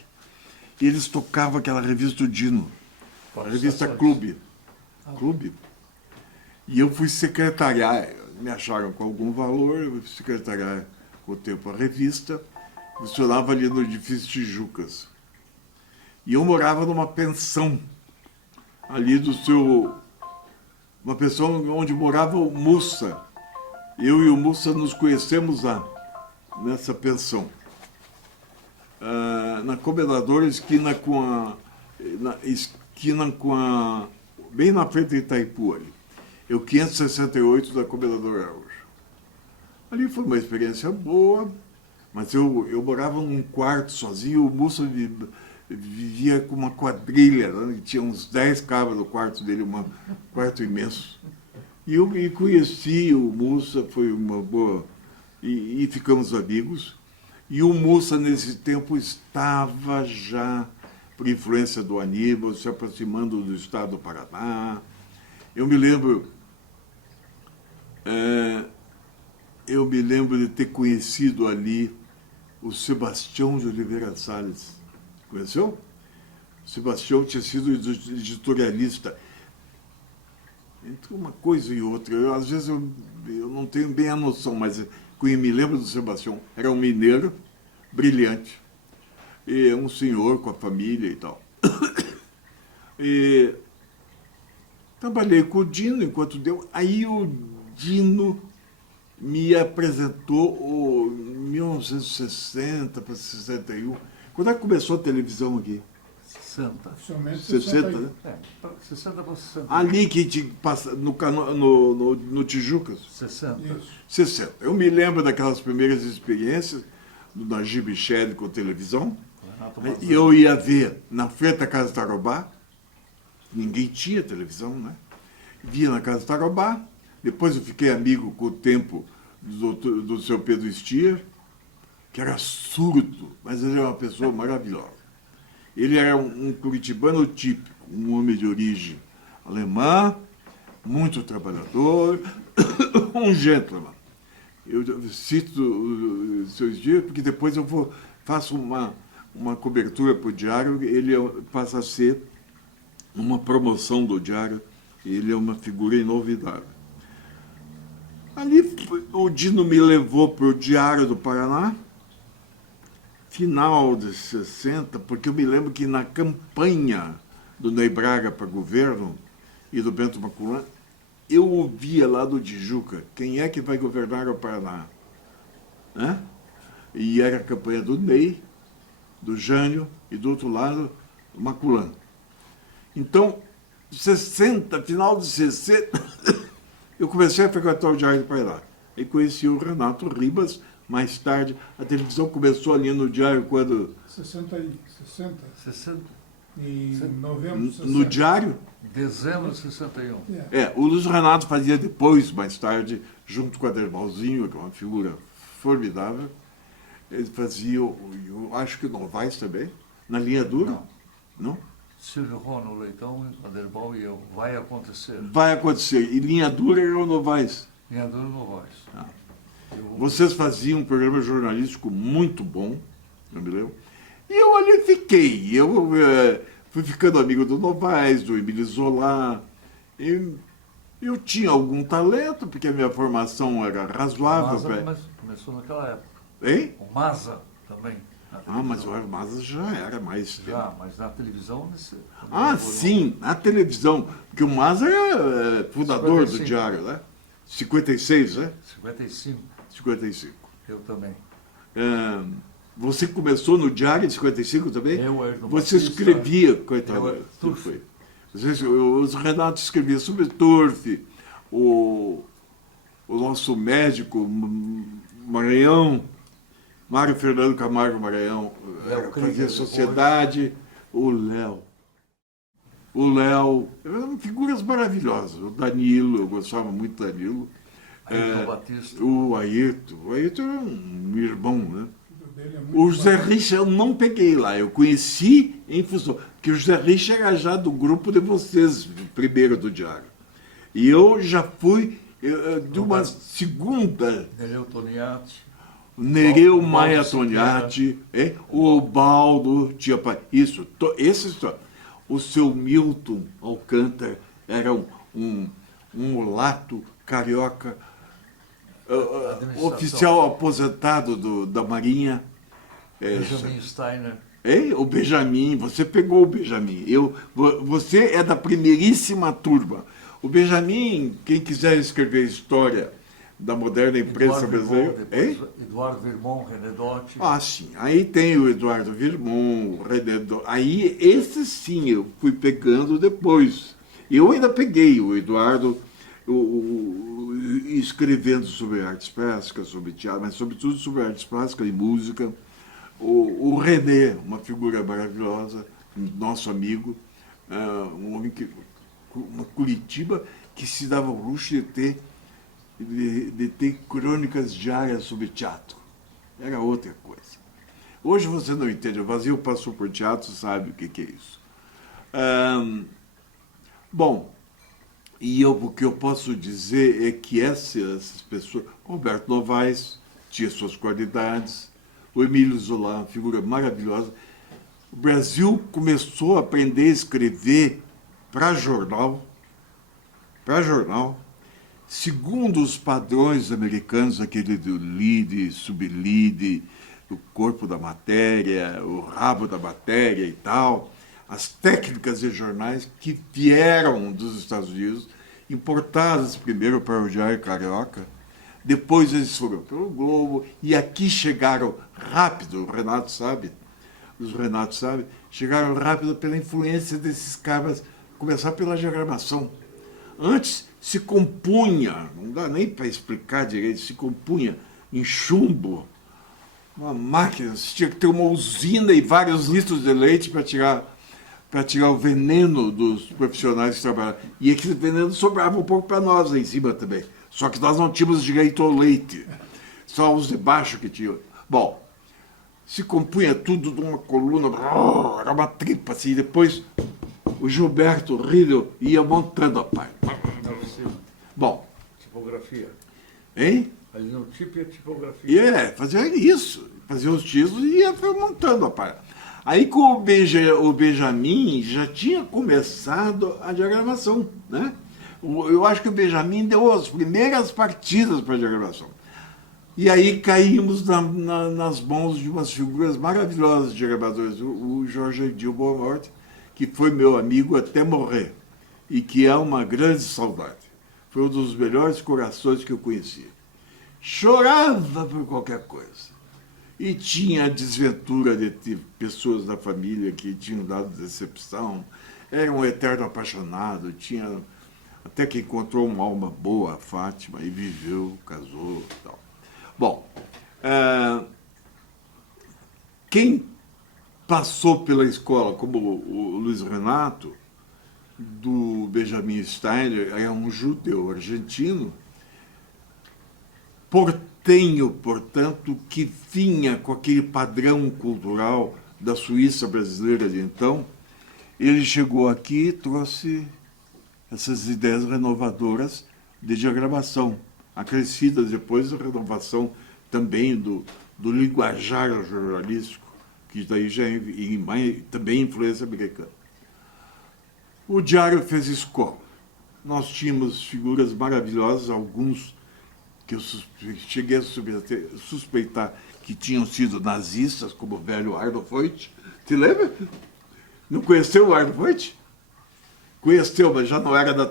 eles tocavam aquela revista do Dino, a revista Clube. Clube. E eu fui secretariar, me acharam com algum valor, eu fui secretariar com o tempo a revista, funcionava ali no edifício Tijucas. E eu morava numa pensão, ali do seu... Uma pensão onde morava o Mussa. Eu e o Mussa nos conhecemos lá, nessa pensão. Na Comendadora, esquina com a... bem na frente de Itaipu ali. Eu 568 da Comendadora Araújo. Ali foi uma experiência boa, mas eu morava num quarto sozinho, o Mussa vivia com uma quadrilha, né? Tinha uns 10 cabras no quarto dele, um quarto imenso. E eu conheci o Mussa, foi uma boa... E ficamos amigos. E o Mussa, nesse tempo, estava já, por influência do Aníbal, se aproximando do estado do Paraná. Eu me lembro de ter conhecido ali o Sebastião de Oliveira Salles. Conheceu? O Sebastião tinha sido editorialista. Entre uma coisa e outra, às vezes eu não tenho bem a noção, mas me lembro do Sebastião. Era um mineiro brilhante, e um senhor com a família e tal. E trabalhei com o Dino enquanto deu. Aí o Dino me apresentou em 1960 para 61. Quando é que começou a televisão aqui? 60. 60, né? 60 para 60. Ali que te passa no Tijucas? 60. Isso. 60. Eu me lembro daquelas primeiras experiências do Najib Michel com televisão. E eu ia ver na frente da Casa Tarobá. Ninguém tinha televisão, né? Via na Casa Tarobá. Depois eu fiquei amigo com o tempo do seu Pedro Stier, que era surdo, mas ele era uma pessoa maravilhosa. Ele era um curitibano típico, um homem de origem alemã, muito trabalhador, um gentleman. Eu cito os seus dias, porque depois eu faço uma cobertura para o Diário, ele passa a ser uma promoção do Diário, ele é uma figura inovidável. Ali o Dino me levou para o Diário do Paraná, final de 60, porque eu me lembro que na campanha do Ney Braga para governo e do Bento Maculan, eu ouvia lá do Tijuca, quem é que vai governar o Paraná? Né? E era a campanha do Ney, do Jânio e do outro lado, do Maculan. Então, 60, final de 60, eu comecei a frequentar o Diário do Paraná. E conheci o Renato Ribas. Mais tarde, a televisão começou ali no Diário quando... 60. Em novembro de 60. No Diário? dezembro de 61. O Luiz Renato fazia depois, mais tarde, junto com o Aderbalzinho, que é uma figura formidável. Ele fazia, eu acho que o Novaes também, na linha dura. Não? Silvio Rono, Leitão, Aderbal e eu. Vai acontecer. Vai acontecer. E linha dura era o Novaes. Linha dura Novaes. Vocês faziam um programa jornalístico muito bom, não me lembro. E eu ali fiquei. Eu fui ficando amigo do Novaes, do Emílio Zola. Eu tinha algum talento, porque a minha formação era razoável. O Maza começou naquela época. Hein? O Maza também. Mas o Maza já era mais... Já, mas na televisão... Sim, na televisão. Porque o Maza é fundador 55. Do Diário, né? 56, né? 55. Eu também. Você começou no Diário de 55 também? Você Batista, escrevia, coitado. Tudo foi. O Renato escrevia sobre Turf, o nosso médico Maranhão, Mário Fernando Camargo Maranhão, fazia Sociedade, o Léo. o Léo, eram figuras maravilhosas. O Danilo, eu gostava muito do Danilo. Ayrton Batista. O Ayrton era um irmão, né? Dele é muito O José bacana. Richa eu não peguei lá, eu conheci em função, porque o José Richa era já do grupo de vocês, primeiro do Diário. E eu já fui de uma segunda, Nereu Toniati. Nereu Baldo Maia Siqueira. Toniati, o Baldo, isso, esse só. O seu Milton Alcântara era um mulato carioca, Administração. oficial aposentado da Marinha. Benjamin Steiner. Hein? O Benjamin, você pegou o Benjamin. Você é da primeiríssima turma. O Benjamin, quem quiser escrever história da moderna imprensa Eduardo brasileira. Vermont, Hein? depois Eduardo Vermont, René Dotti. Ah, sim. Aí tem o Eduardo Vermont, o Rededor. Aí, esse sim, eu fui pegando depois. Eu ainda peguei o Eduardo escrevendo sobre artes plásticas, sobre teatro, mas sobretudo sobre artes plásticas e música. O René, uma figura maravilhosa, nosso amigo, um homem uma Curitiba que se dava o luxo de ter crônicas diárias sobre teatro. Era outra coisa. Hoje você não entende, o Vazio passou por teatro, sabe o que é isso. Bom, o que eu posso dizer é que essas pessoas, Roberto Novaes tinha suas qualidades, o Emílio Zola, uma figura maravilhosa. O Brasil começou a aprender a escrever para jornal, segundo os padrões americanos, aquele do lead, sublead, o corpo da matéria, o rabo da matéria e tal, as técnicas de jornais que vieram dos Estados Unidos, importadas primeiro para o Diário Carioca, depois eles foram pelo Globo, e aqui chegaram rápido, o Renato sabe, os Renato sabe, chegaram rápido pela influência desses caras, começar pela diagramação. Antes se compunha, não dá nem para explicar direito, se compunha em chumbo, uma máquina, você tinha que ter uma usina e vários litros de leite para tirar o veneno dos profissionais que trabalhavam. E aquele veneno sobrava um pouco para nós lá em cima também. Só que nós não tínhamos direito ao leite. Só os de baixo que tinham. Bom, se compunha tudo de uma coluna, era uma tripa assim. Depois o Gilberto Riedel ia montando a parte. Bom, Tipografia. hein? Ali no tipo e a tipografia. Fazia isso. Fazia os títulos e ia montando a parte. Aí com o Benjamin já tinha começado a diagramação, né? Eu acho que o Benjamin deu as primeiras partidas para a diagramação. E aí caímos nas mãos de umas figuras maravilhosas de diagramadores. O Jorge Dilma Morte, que foi meu amigo até morrer, e que é uma grande saudade. Foi um dos melhores corações que eu conhecia. Chorava por qualquer coisa. E tinha a desventura de ter pessoas da família que tinham dado decepção. Era um eterno apaixonado, até que encontrou uma alma boa, a Fátima, e viveu, casou e tal. Bom, quem passou pela escola, como o Luiz Renato, do Benjamin Steiner, é um judeu argentino, portenho, portanto, que vinha com aquele padrão cultural da Suíça brasileira de então. Ele chegou aqui e trouxe essas ideias renovadoras de diagramação, acrescidas depois da renovação também do linguajar jornalístico, que daí já é também influência americana. O Diário fez escola. Nós tínhamos figuras maravilhosas, alguns que eu cheguei a suspeitar que tinham sido nazistas, como o velho Arno Voigt. Te lembra? Não conheceu o Arno Voigt? Conheceu, mas já não era da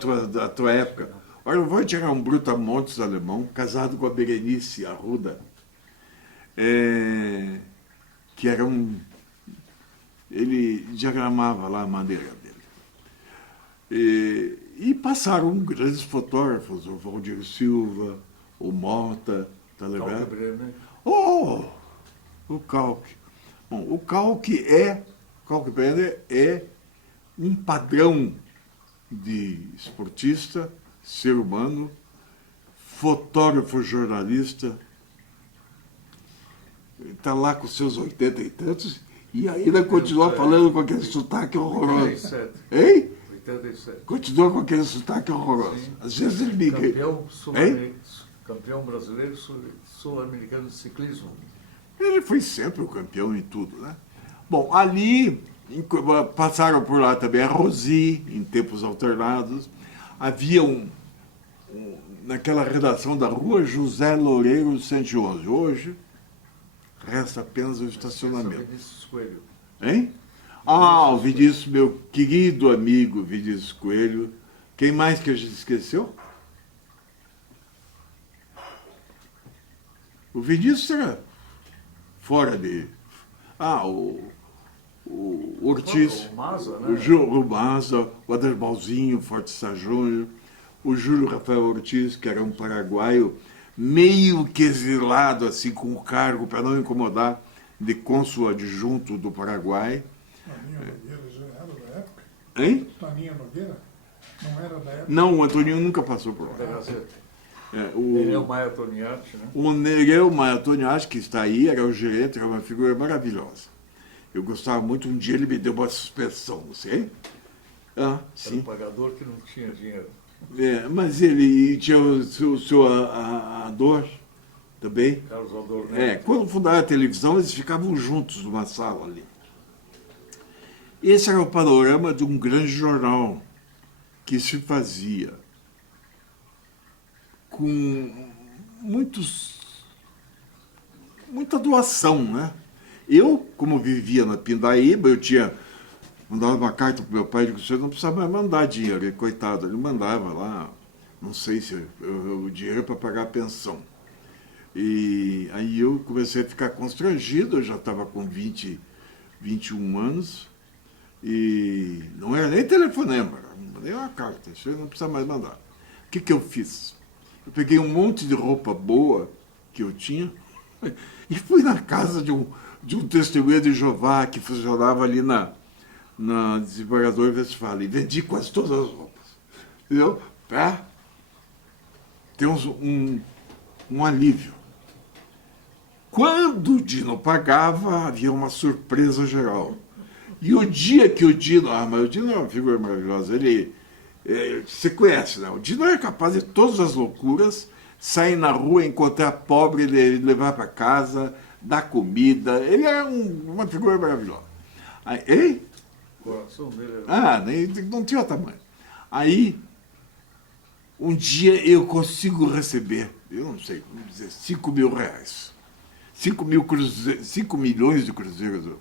tua época. O Arno Voigt era um brutamontes alemão, casado com a Berenice Arruda, que era ele diagramava lá a maneira dele. E passaram grandes fotógrafos, o Valdir Silva, o Mota, tá lembrado? O Kalk. Bom, o Kalk Brenner é um padrão de esportista, ser humano, fotógrafo, jornalista, está lá com seus 80 e tantos e ainda continua falando com aquele sotaque horroroso. 87. Hein? 87. Continua com aquele sotaque horroroso. Sim. Às vezes ele me... Campeão brasileiro sul-americano de ciclismo. Ele foi sempre o campeão em tudo, né? Bom, ali passaram por lá também a Rosi, em tempos alternados. Havia naquela redação da rua José Loureiro 111. Hoje resta apenas o estacionamento. Vinícius Coelho. Hein? Ah, o Vinícius, meu querido amigo Vinícius Coelho. Quem mais que a gente esqueceu? O Vinícius era fora de... Ah, o Ortiz, O Maza, né? o Maza, o Aderbalzinho, Forte Sá Júnior, o Júlio Rafael Ortiz, que era um paraguaio meio que exilado, assim, com o cargo, para não incomodar, de cônsul adjunto do Paraguai. Toninho Nogueira já era da época? Hein? Toninho Nogueira? Não era da época? Não, o Antoninho nunca passou por Da lá. Gazeta. O Ele é o Maia Toniati, né? O Nereu Maia Toniati, que está aí, era o gerente, era uma figura maravilhosa. Eu gostava muito, um dia ele me deu uma suspensão, não sei. Ah, Era sim. um pagador que não tinha dinheiro. Mas ele tinha o seu Ador também. Carlos Adorno. Quando fundaram a televisão, eles ficavam juntos numa sala ali. Esse era o panorama de um grande jornal que se fazia com muita doação, né? Eu, como vivia na Pindaíba, eu mandava uma carta para meu pai e disse: você não precisava mais mandar dinheiro. E, coitado, ele mandava lá, não sei se o dinheiro para pagar a pensão. E aí eu comecei a ficar constrangido, eu já estava com 21 anos, e não era nem telefonema, nem uma carta, isso eu não precisava mais mandar. O que eu fiz? Eu peguei um monte de roupa boa que eu tinha e fui na casa de um testemunha de Jeová que funcionava ali na Desembargador Westphalen e vendi quase todas as roupas. Entendeu? Para ter um alívio. Quando o Dino pagava, havia uma surpresa geral. E o dia que o Dino... mas o Dino é uma figura maravilhosa. Você conhece, né? O Dino era capaz de todas as loucuras, sair na rua, encontrar pobre, levar para casa, dar comida. Ele era uma figura maravilhosa. Aí, ei? O coração dele era... Não tinha tamanho. Aí, um dia eu consigo receber, eu não sei, vamos dizer, R$5.000. 5 milhões de cruzeiros.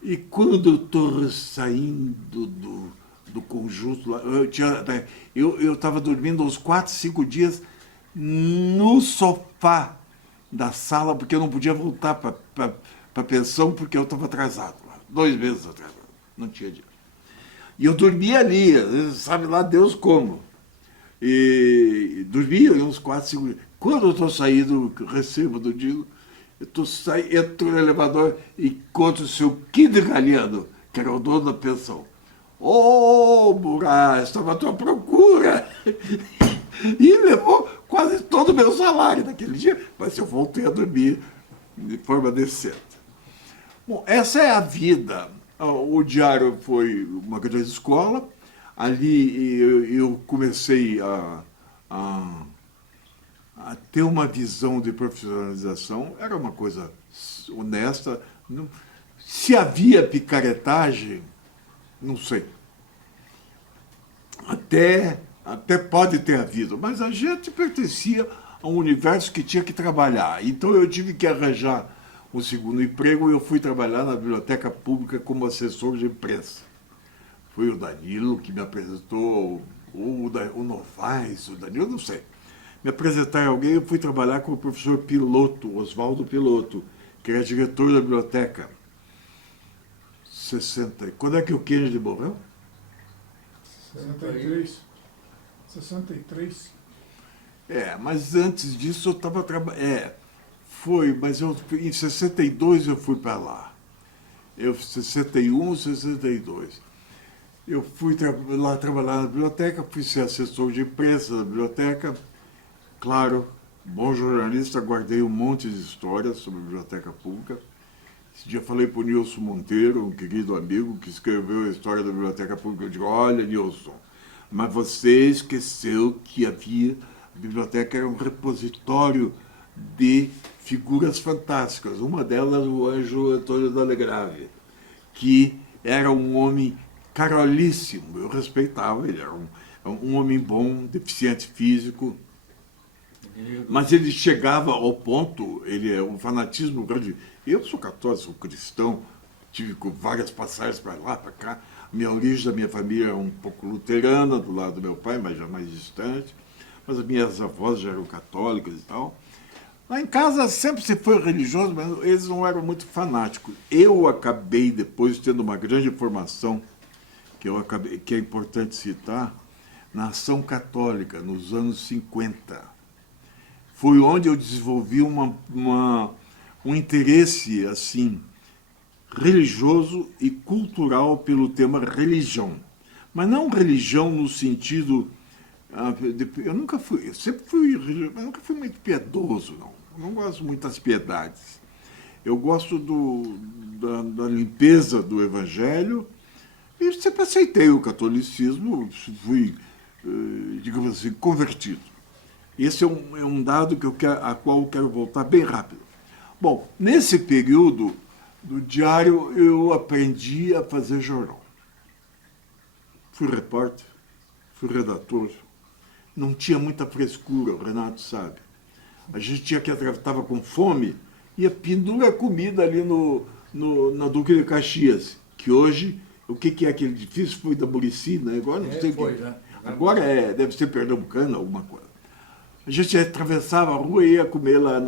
E quando eu estou saindo do conjunto lá, eu estava dormindo uns 4, 5 dias no sofá da sala, porque eu não podia voltar para a pensão, porque eu estava atrasado, 2 meses atrasado, não tinha dinheiro. E eu dormia ali, sabe lá Deus como. E dormia uns 4, 5 dias. Quando eu estou saindo, recebo do Dino, entro no elevador e encontro o seu Kid Galiano, que era o dono da pensão. Ô, Murá, estava à tua procura. E levou quase todo o meu salário naquele dia, mas eu voltei a dormir de forma decente. Bom, essa é a vida. O diário foi uma grande escola. Ali eu comecei a ter uma visão de profissionalização. Era uma coisa honesta. Se havia picaretagem, não sei. Até pode ter havido, mas a gente pertencia a um universo que tinha que trabalhar. Então eu tive que arranjar um segundo emprego e eu fui trabalhar na biblioteca pública como assessor de imprensa. Foi o Danilo que me apresentou, ou o Novaes, o Danilo, não sei. Me apresentaram alguém, eu fui trabalhar com o professor Piloto, Oswaldo Piloto, que era diretor da biblioteca. 60. Quando é que o Kennedy morreu? 63. 63. Mas antes disso eu estava trabalhando. Mas em 62 eu fui para lá. Eu 61, 62. Eu fui lá trabalhar na biblioteca, fui ser assessor de imprensa da biblioteca. Claro, bom jornalista, guardei um monte de histórias sobre a biblioteca pública. Esse dia falei para o Nilson Monteiro, um querido amigo, que escreveu a história da biblioteca pública. Eu digo, olha, Nilson, mas você esqueceu que a biblioteca era um repositório de figuras fantásticas. Uma delas, o Anjo Antônio da Alegrave, que era um homem carolíssimo. Eu respeitava, ele era um homem bom, deficiente físico, mas ele chegava ao ponto, ele é um fanatismo grande. Eu sou católico, sou cristão, tive várias passagens para lá, para cá. Minha origem da minha família é um pouco luterana, do lado do meu pai, mas já mais distante. Mas as minhas avós já eram católicas e tal. Lá em casa sempre se foi religioso, mas eles não eram muito fanáticos. Eu acabei depois tendo uma grande formação, que é importante citar, na Ação Católica, nos anos 50. Foi onde eu desenvolvi um interesse assim religioso e cultural pelo tema religião. Mas não religião no sentido... eu sempre fui religioso, mas nunca fui muito piedoso, não. Eu não gosto muito das piedades. Eu gosto da limpeza do Evangelho e sempre aceitei o catolicismo, fui, digamos assim, convertido. Esse é um dado a qual eu quero voltar bem rápido. Bom, nesse período do diário, eu aprendi a fazer jornal. Fui repórter, fui redator. Não tinha muita frescura, o Renato sabe. A gente estava com fome, ia pendura comida ali na Duque de Caxias, que hoje, o que é aquele edifício? Foi da Muricy, né? Agora não sei o que. Né? Agora deve ser Pernambucana, alguma coisa. A gente atravessava a rua e ia comer lá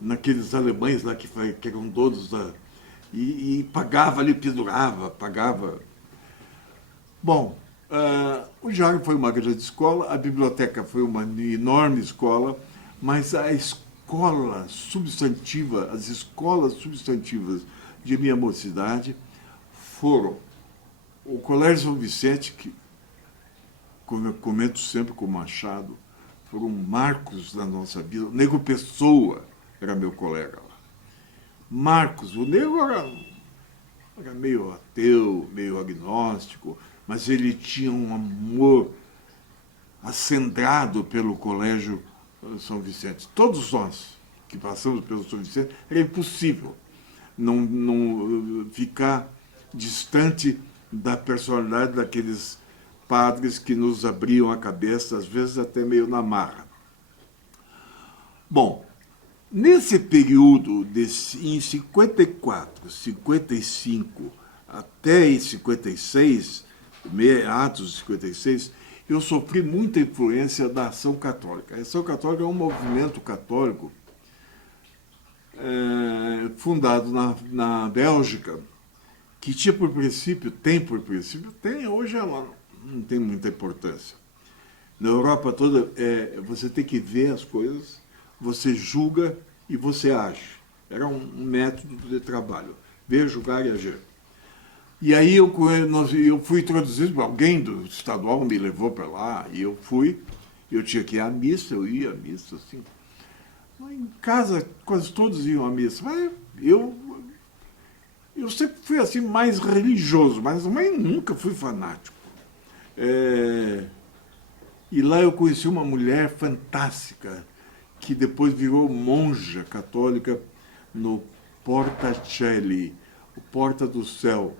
naqueles alemães lá que eram donos e pagava ali, pendurava, pagava. Bom, o Diário foi uma grande escola, a biblioteca foi uma enorme escola, mas as escolas substantivas de minha mocidade foram o Colégio São Vicente, que, como eu comento sempre com o Machado, foram marcos da nossa vida. O Nego Pessoa era meu colega lá. Marcos, o Nego era meio ateu, meio agnóstico, mas ele tinha um amor acendrado pelo Colégio São Vicente. Todos nós que passamos pelo São Vicente, era impossível não ficar distante da personalidade daqueles padres que nos abriam a cabeça, às vezes até meio na marra. Bom, nesse período, em 54, 55 até em 56, meados de 56, eu sofri muita influência da Ação Católica. A Ação Católica é um movimento católico fundado na Bélgica, que tinha por princípio, hoje ela não tem muita importância. Na Europa toda, você tem que ver as coisas, você julga e você age. Era um método de trabalho. Ver, julgar e agir. E aí eu fui introduzido, alguém do estadual me levou para lá, e eu tinha que ir à missa, eu ia à missa, assim. Em casa, quase todos iam à missa, mas eu sempre fui assim mais religioso, mas nunca fui fanático. E lá eu conheci uma mulher fantástica, que depois virou monja católica no Porta Coeli, o Porta do Céu,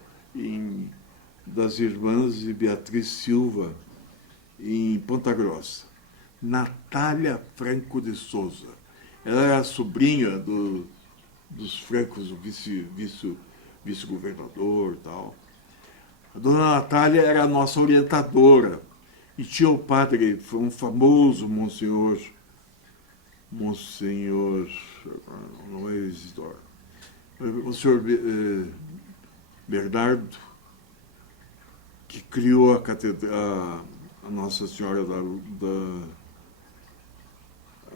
das Irmãs de Beatriz Silva, em Ponta Grossa. Natália Franco de Souza. Ela era sobrinha dos Francos, o vice-governador e tal. A dona Natália era a nossa orientadora. E tinha o padre, foi um famoso Monsenhor, não é Isidoro, o senhor Bernardo, que criou a Nossa Senhora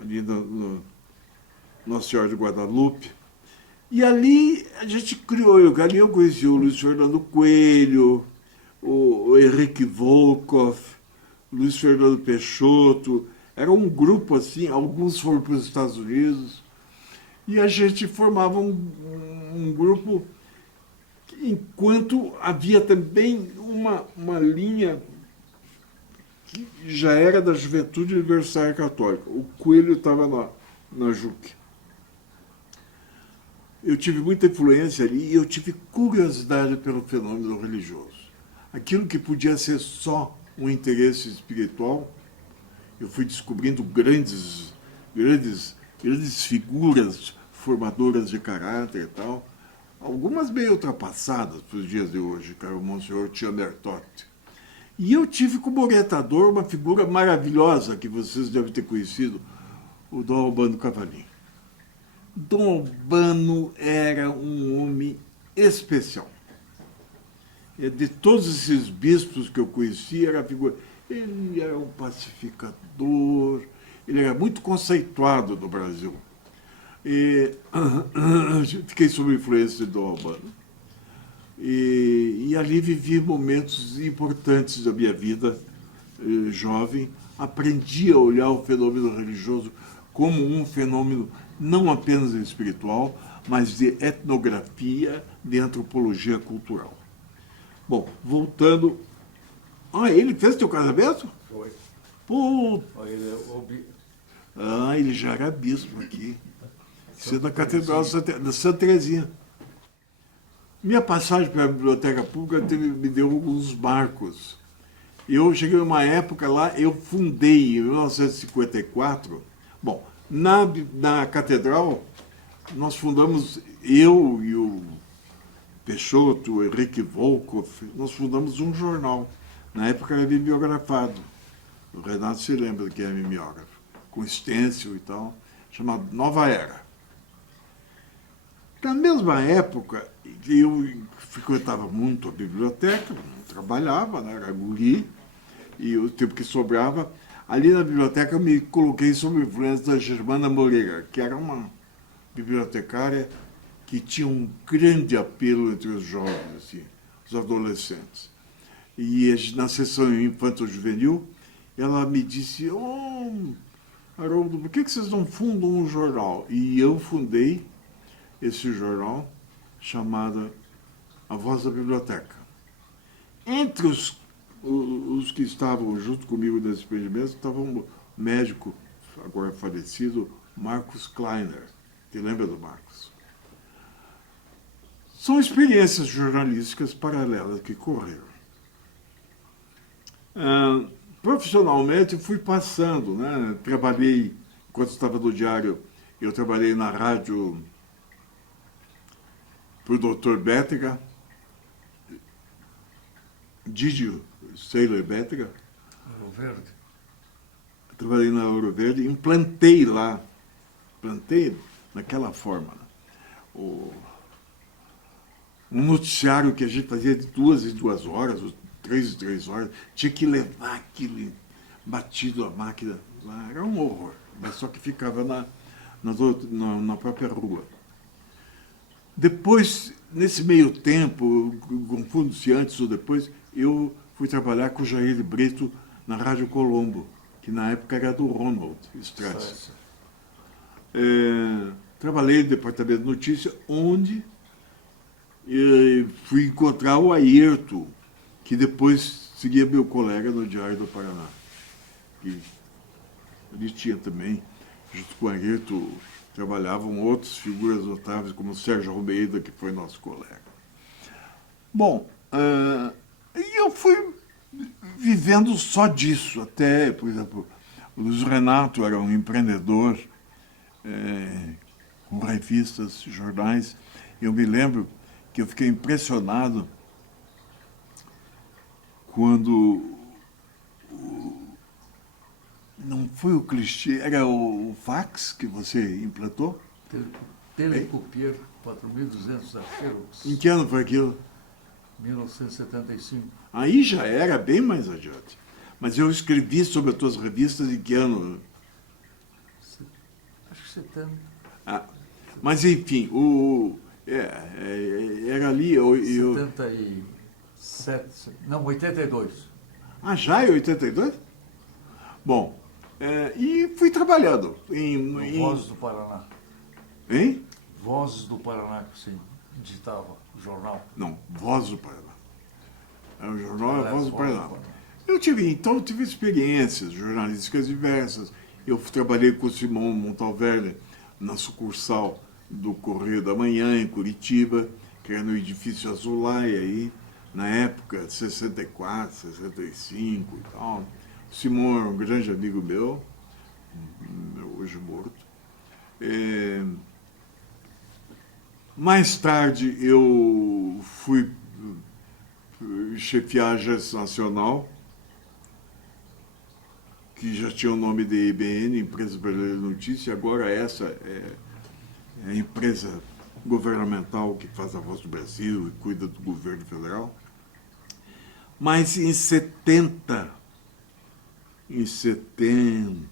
ali Nossa Senhora de Guadalupe. E ali a gente criou, ali eu conheci o Luiz Fernando Coelho, o Henrique Volkov, o Luiz Fernando Peixoto. Era um grupo assim, alguns foram para os Estados Unidos, e a gente formava um grupo, enquanto havia também uma linha que já era da Juventude Universitária Católica. O Coelho estava na JUC. Eu tive muita influência ali e eu tive curiosidade pelo fenômeno religioso. Aquilo que podia ser só um interesse espiritual, eu fui descobrindo grandes figuras formadoras de caráter e tal, algumas meio ultrapassadas para os dias de hoje, que era o Monsenhor Tia Bertotti. E eu tive como orientador uma figura maravilhosa que vocês devem ter conhecido, o Dom Albano Cavalim. Dom Albano era um homem especial. De todos esses bispos que eu conhecia, era a figura. Ele era um pacificador, ele era muito conceituado no Brasil. Fiquei sob influência de Dom Albano. E ali vivi momentos importantes da minha vida jovem. Aprendi a olhar o fenômeno religioso como um fenômeno não apenas espiritual, mas de etnografia, de antropologia cultural. Bom, voltando... ele fez teu casamento? Foi. Pô! Ele ele já era bispo aqui. Isso é da Catedral da Santa Teresinha. Minha passagem pela Biblioteca Pública me deu alguns marcos. Eu cheguei numa época lá, eu fundei, em 1954, bom, na Catedral, nós fundamos, eu e o Peixoto, o Henrique Volkov, nós fundamos um jornal. Na época era mimeografado. O Renato se lembra que era mimeógrafo, com stencil e tal, chamado Nova Era. Na mesma época, eu frequentava muito a biblioteca, trabalhava, né, era guri, e o tempo que sobrava, ali na biblioteca eu me coloquei sob a influência da Germana Moreira, que era uma bibliotecária que tinha um grande apelo entre os jovens, assim, os adolescentes. E na sessão infanto-juvenil, ela me disse, Haroldo, por que vocês não fundam um jornal? E eu fundei esse jornal chamado A Voz da Biblioteca. Entre os que estavam junto comigo nesse experimento, estava um médico, agora falecido, Marcos Kleiner. Te lembra do Marcos? São experiências jornalísticas paralelas que correram. Profissionalmente, fui passando, né? Trabalhei, enquanto estava no diário, eu trabalhei na rádio para o Dr. Bétega, Didio Sailor Bétega. Ouro Verde. Trabalhei na Ouro Verde, implantei lá, plantei naquela forma, né? Um noticiário que a gente fazia de 2 em 2 horas, 3 em 3 horas, tinha que levar aquele batido à máquina lá, era um horror, mas só que ficava na própria rua. Depois, nesse meio tempo, confundo se antes ou depois, eu fui trabalhar com o Jair de Brito na Rádio Colombo, que na época era do Ronald Strasser. Trabalhei no departamento de notícia, onde fui encontrar o Ayrton, que depois seria meu colega no Diário do Paraná. E ele tinha também, junto com o Ayrton, trabalhavam outras figuras notáveis, como o Sérgio Almeida, que foi nosso colega. Bom, e eu fui vivendo só disso, até, por exemplo, o Luiz Renato era um empreendedor com revistas, jornais. Eu me lembro que eu fiquei impressionado quando não foi o clichê, era o fax que você implantou? Telecopier 4.200 arquivos. Em que ano foi aquilo? 1975. Aí já era bem mais adiante. Mas eu escrevi sobre as tuas revistas em que ano? Acho que 70. Mas, enfim, era ali... 77, não, 82. Já em 82? Bom, e fui trabalhando No Vozes do Paraná. Hein? Vozes do Paraná, que você digitava, o jornal. Não, Voz do Paraná. O jornal é Aliás, Voz do Paraná. Eu tive experiências jornalísticas diversas. Eu trabalhei com o Simão Montalverne na sucursal do Correio da Manhã, em Curitiba, que era no edifício Azulay, aí, na época, 64, 65 e tal. O Simão era um grande amigo meu, hoje morto. Mais tarde, eu fui chefiar a Agência Nacional, que já tinha o nome de IBN, Empresa Brasileira de Notícia, agora essa é a empresa governamental que faz a Voz do Brasil e cuida do governo federal. Mas em 71,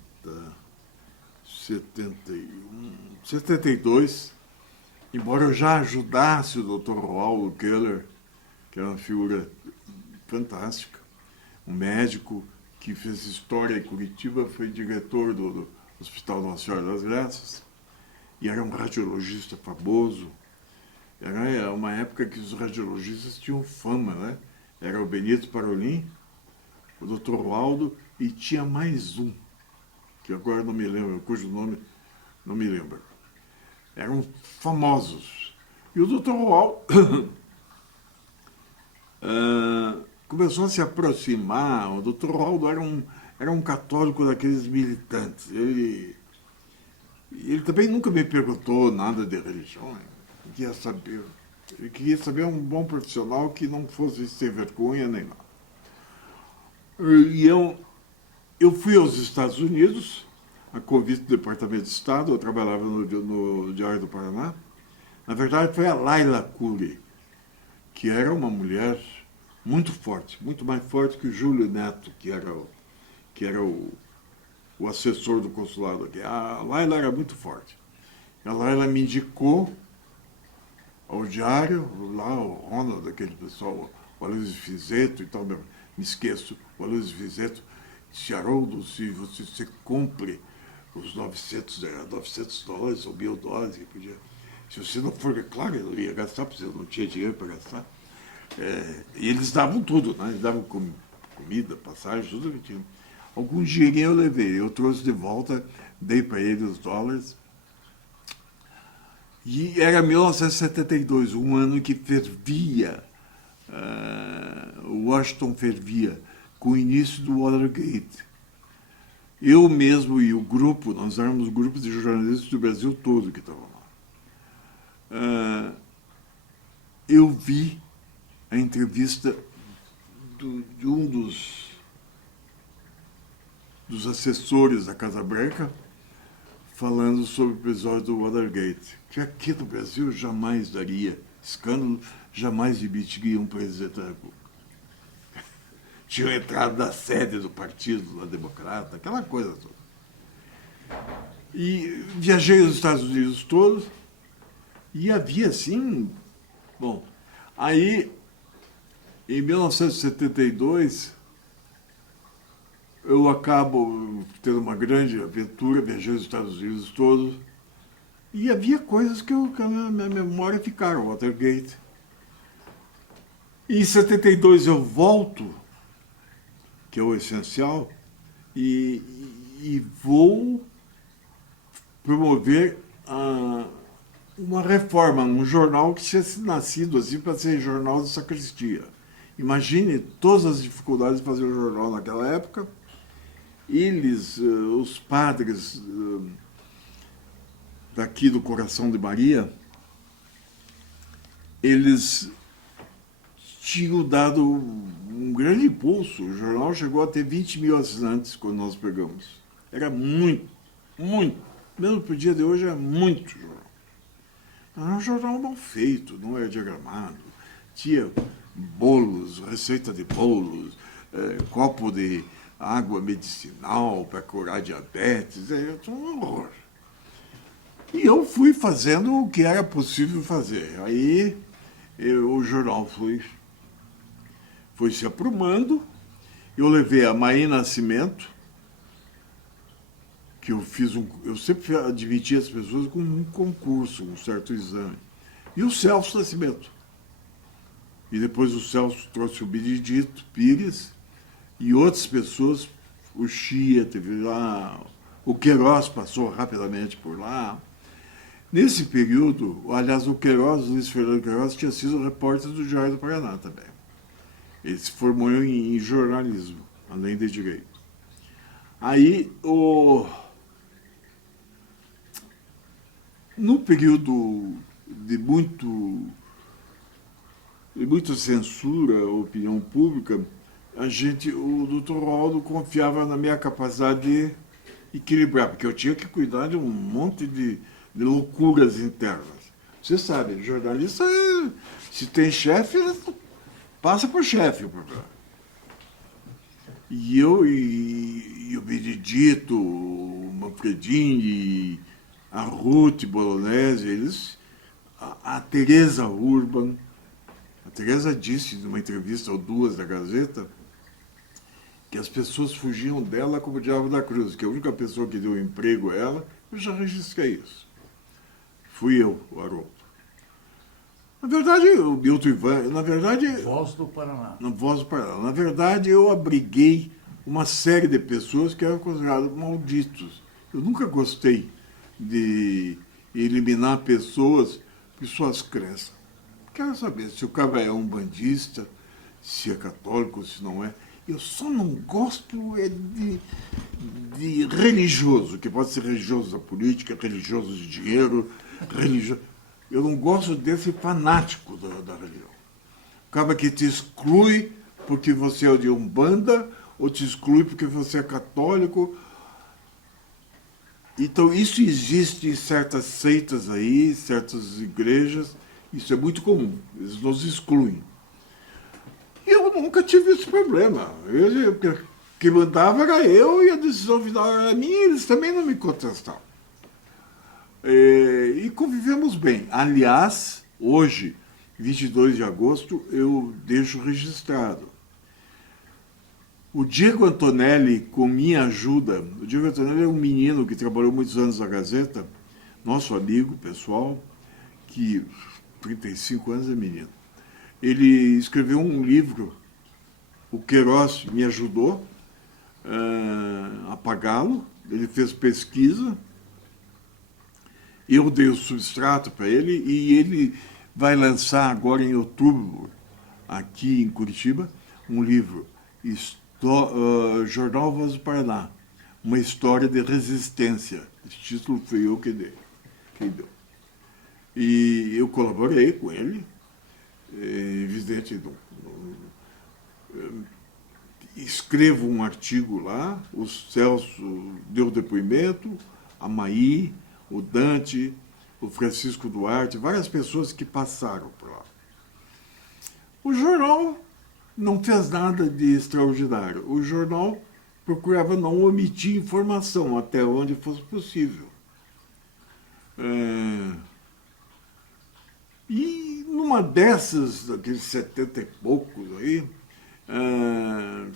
72, embora eu já ajudasse o Dr. Roaldo Keller, que é uma figura fantástica, um médico que fez história em Curitiba, foi diretor do Hospital Nossa Senhora das Graças, e era um radiologista famoso. Era uma época que os radiologistas tinham fama, né? Era o Benito Parolin, o Dr. Roaldo, e tinha mais um, que agora não me lembro, cujo nome não me lembro. Eram famosos. E o Dr. Roaldo começou a se aproximar. O Dr. Roaldo era um católico daqueles militantes. Ele também nunca me perguntou nada de religião. Ele queria saber um bom profissional que não fosse sem vergonha nem nada. E eu fui aos Estados Unidos, a convite do Departamento de Estado. Eu trabalhava no Diário do Paraná. Na verdade, foi a Laila Cooley, que era uma mulher muito forte, muito mais forte que o Júlio Neto, que era o assessor do consulado aqui. A Laila era muito forte. A Laila me indicou ao diário, lá o Ronald, aquele pessoal, o Aloysio Fizeto e tal, me esqueço, o Aloysio Fizeto disse: Haroldo, se você cumpre os $900 ou $1.000 que podia. Se você não for, claro, eu não ia gastar, porque eu não tinha dinheiro para gastar. E eles davam tudo, né? Eles davam comida, passagem, tudo que tinha. Algum dinheirinho eu levei, eu trouxe de volta, dei para ele os dólares. E era 1972, um ano que fervia, Washington fervia, com o início do Watergate. Eu mesmo e o grupo, nós éramos um grupo de jornalistas do Brasil todo que estavam lá. Eu vi a entrevista de um dos assessores da Casa Branca falando sobre o episódio do Watergate, que aqui no Brasil jamais daria escândalo, jamais demitiria um presidente da República. Tinham entrado na sede do partido, da Democrata, aquela coisa toda. E viajei aos Estados Unidos todos, e havia, assim... Bom, aí, em 1972, eu acabo tendo uma grande aventura, viajei aos Estados Unidos todos, e havia coisas que a minha memória ficaram, Watergate. Em 72 eu volto, que é o essencial, e vou promover uma reforma, um jornal que tinha nascido assim para ser jornal de sacristia. Imagine todas as dificuldades de fazer o jornal naquela época. Eles, os padres daqui do Coração de Maria, eles tinham dado um grande impulso. O jornal chegou a ter 20 mil assinantes quando nós pegamos. Era muito, muito. Mesmo para o dia de hoje, era muito jornal. Era um jornal mal feito, não era diagramado. Tinha bolos, receita de bolos, copo de água medicinal para curar diabetes. Era um horror. E eu fui fazendo o que era possível fazer. Aí o jornal foi se aprumando. Eu levei a Maí Nascimento, que eu sempre admitia as pessoas com um concurso, um certo exame. E o Celso Nascimento. E depois o Celso trouxe o Benedito Pires e outras pessoas, o Chia teve lá, o Queiroz passou rapidamente por lá. Nesse período, aliás, o Luiz Fernando Queiroz, tinha sido repórter do Diário do Paraná também. Ele se formou em jornalismo, além de direito. Aí, no período de muita censura à opinião pública, o doutor Roldo confiava na minha capacidade de equilibrar, porque eu tinha que cuidar de um monte de loucuras internas. Você sabe, jornalista, se tem chefe, passa por chefe o problema. E o Benedito, o Manfredini, a Ruth Bolognese, a Teresa Urban. A Teresa disse numa entrevista ou duas da Gazeta que as pessoas fugiam dela como o diabo da cruz, que a única pessoa que deu emprego a ela, eu já registrei isso. Fui eu, o Haroldo. Na verdade, o Milton Ivan, Voz do Paraná. Voz do Paraná. Na verdade, eu abriguei uma série de pessoas que eram consideradas malditos. Eu nunca gostei de eliminar pessoas por suas crenças. Quero saber se o cara é um bandista, se é católico, se não é. Eu só não gosto de religioso, que pode ser religioso da política, religioso de dinheiro, religioso. Eu não gosto desse fanático da religião. O cara que te exclui porque você é de Umbanda, ou te exclui porque você é católico. Então, isso existe em certas seitas aí, certas igrejas, isso é muito comum, eles nos excluem. Eu nunca tive esse problema. Quem mandava era eu e a decisão final era minha, eles também não me contestavam. E convivemos bem. Aliás, hoje, 22 de agosto, eu deixo registrado. O Diego Antonelli, com minha ajuda, o Diego Antonelli é um menino que trabalhou muitos anos na Gazeta, nosso amigo pessoal, que 35 anos é menino. Ele escreveu um livro, o Queiroz me ajudou a pagá-lo, ele fez pesquisa, eu dei o substrato para ele e ele vai lançar agora em outubro, aqui em Curitiba, um livro, Jornal Voz do Paraná, uma história de resistência. Esse título foi eu que dei. E eu colaborei com ele, evidente, escrevo um artigo lá, o Celso deu depoimento, a Maí, o Dante, o Francisco Duarte, várias pessoas que passaram por lá. O jornal não fez nada de extraordinário. O jornal procurava não omitir informação até onde fosse possível. E numa dessas, daqueles 70 e poucos aí,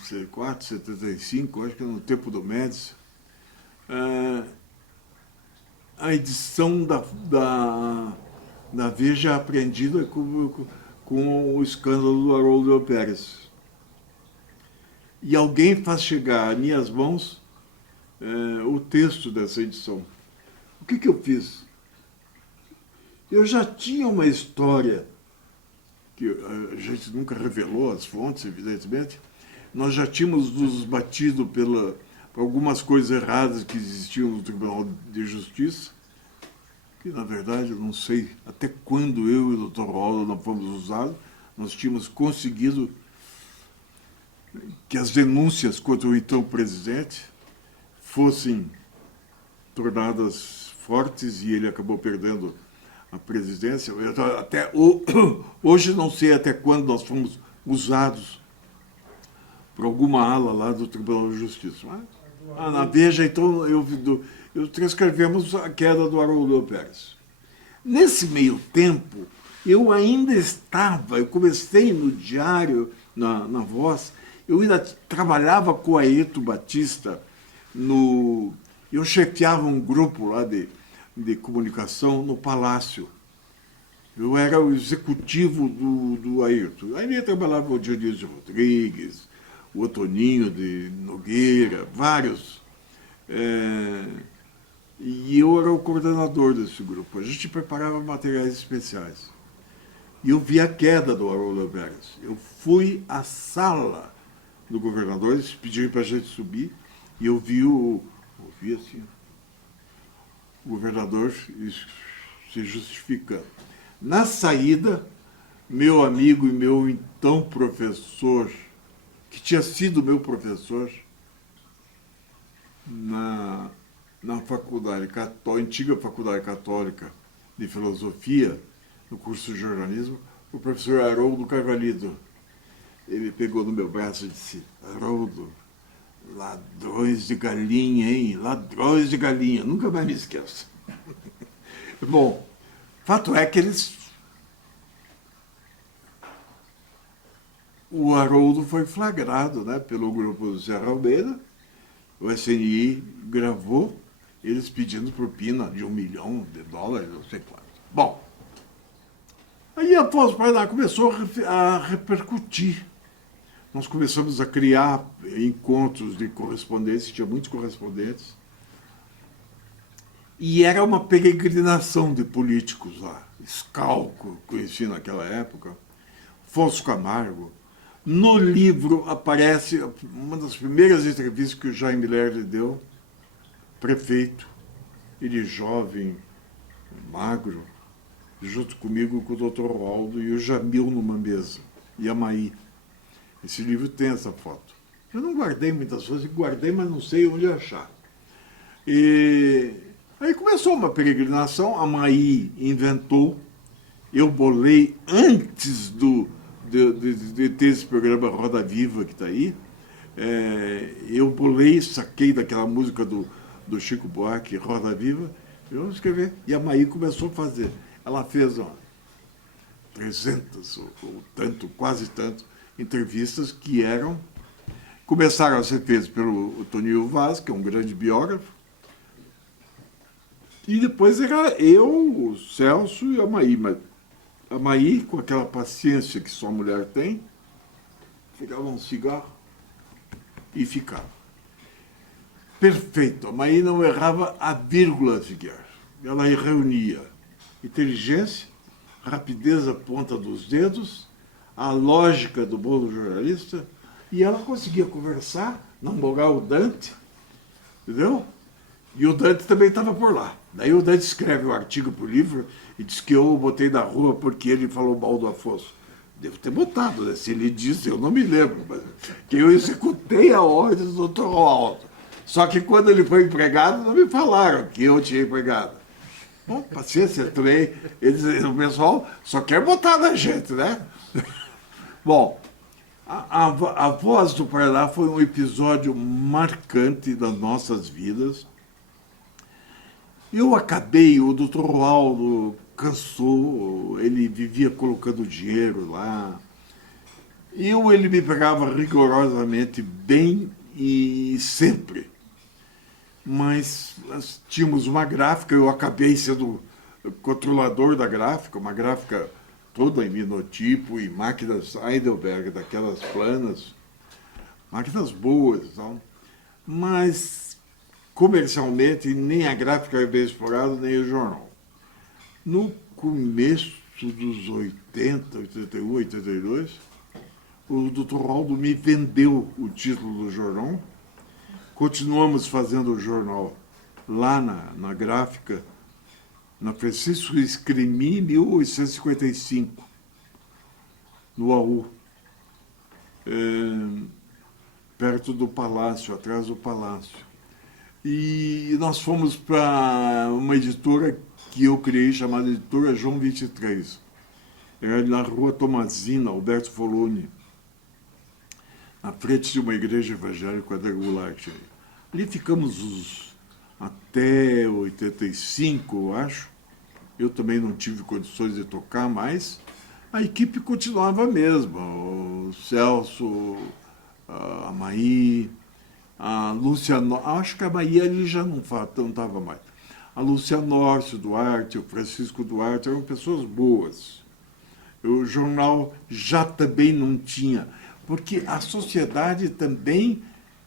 74, 75, acho que no tempo do Médici, a edição da Veja apreendida com o escândalo do Haroldo Pérez. E alguém faz chegar às minhas mãos o texto dessa edição. O que eu fiz? Eu já tinha uma história, que a gente nunca revelou as fontes, evidentemente. Nós já tínhamos nos batido por algumas coisas erradas que existiam no Tribunal de Justiça, que, na verdade, eu não sei até quando eu e o Dr. Roldo não fomos usados. Nós tínhamos conseguido que as denúncias contra o então presidente fossem tornadas fortes e ele acabou perdendo a presidência. Hoje não sei até quando nós fomos usados por alguma ala lá do Tribunal de Justiça. Mas, na Veja, então, eu transcrevemos A Queda do Haroldo Pérez. Nesse meio tempo, eu ainda eu comecei no Diário, na Voz, eu ainda trabalhava com o Ayrton Batista, eu chefiava um grupo lá de comunicação no Palácio. Eu era o executivo do Ayrton. Aí trabalhava o Dionísio Rodrigues, o Otoninho de Nogueira, vários. E eu era o coordenador desse grupo. A gente preparava materiais especiais. E eu vi a queda do Haroldo Pérez. Eu fui à sala do governador, eles pediram para a gente subir, e eu vi assim, o governador se justificando. Na saída, meu amigo e meu então professor, que tinha sido meu professor na faculdade antiga Faculdade Católica de Filosofia, no curso de jornalismo, o professor Haroldo Carvalho. Ele pegou no meu braço e disse: Haroldo, ladrões de galinha, hein? Ladrões de galinha. Nunca mais me esqueço. Bom, fato é que o Haroldo foi flagrado, né, pelo grupo do Serra Almeida. O SNI gravou eles pedindo propina de $1 milhão, não sei quanto. Bom, aí a Voz do Paraná começou a repercutir. Nós começamos a criar encontros de correspondentes, tinha muitos correspondentes. E era uma peregrinação de políticos lá. Scalco, conheci naquela época, Afonso Camargo. No livro aparece uma das primeiras entrevistas que o Jaime Lerner deu, prefeito, ele jovem, magro, junto comigo, com o Dr. Roaldo e o Jamil numa mesa, e a Maí. Esse livro tem essa foto. Eu não guardei muitas coisas, guardei, mas não sei onde achar. E aí começou uma peregrinação, a Maí inventou, eu bolei antes de ter esse programa Roda Viva que está aí, eu bolei, saquei daquela música do Chico Buarque, Roda Viva, eu vou escrever, e a Maí começou a fazer. Ela fez 300 ou tanto, quase tanto, entrevistas que começaram a ser feitas pelo Toninho Vaz, que é um grande biógrafo, e depois era eu, o Celso e a Maí. Mas a Maí, com aquela paciência que só mulher tem, pegava um cigarro e ficava. Perfeito. A Maí não errava a vírgula sequer. Ela reunia inteligência, rapidez à ponta dos dedos, a lógica do bom jornalista, e ela conseguia conversar, namorar o Dante, entendeu? E o Dante também estava por lá. Daí o Dante escreve um artigo para o livro e diz que eu botei na rua porque ele falou mal do Afonso. Devo ter botado, né? Se ele disse, eu não me lembro, mas que eu executei a ordem do Dr. Roaldo. Só que quando ele foi empregado, não me falaram que eu tinha empregado. Bom, paciência também. O pessoal só quer botar na gente, né? Bom, a Voz do Paraná foi um episódio marcante das nossas vidas. Eu acabei, o Dr. Roaldo cansou, ele vivia colocando dinheiro lá. Ele me pagava rigorosamente bem e sempre. Mas nós tínhamos uma gráfica, eu acabei sendo controlador da gráfica, uma gráfica toda em linotipo e máquinas Heidelberg, daquelas planas, máquinas boas e tal. Mas comercialmente nem a gráfica era bem explorada, nem o jornal. No começo dos 80, 81, 82, o Dr. Roaldo me vendeu o título do jornal. Continuamos fazendo o jornal lá na gráfica, na Francisco Escrimi, 1855, no AU, perto do Palácio, atrás do Palácio. E nós fomos para uma editora que eu criei, chamada Editora João 23. Era na Rua Tomazina, Alberto Foloni, na frente de uma igreja evangélica quadrangular. Ali ficamos até 85, eu acho. Eu também não tive condições de tocar mais. A equipe continuava a mesma. O Celso, a Maí, a Lúcia... Acho que a Maí ali já não estava mais. A Lúcia Norcio Duarte, o Francisco Duarte, eram pessoas boas. O jornal já também não tinha. Porque a sociedade também,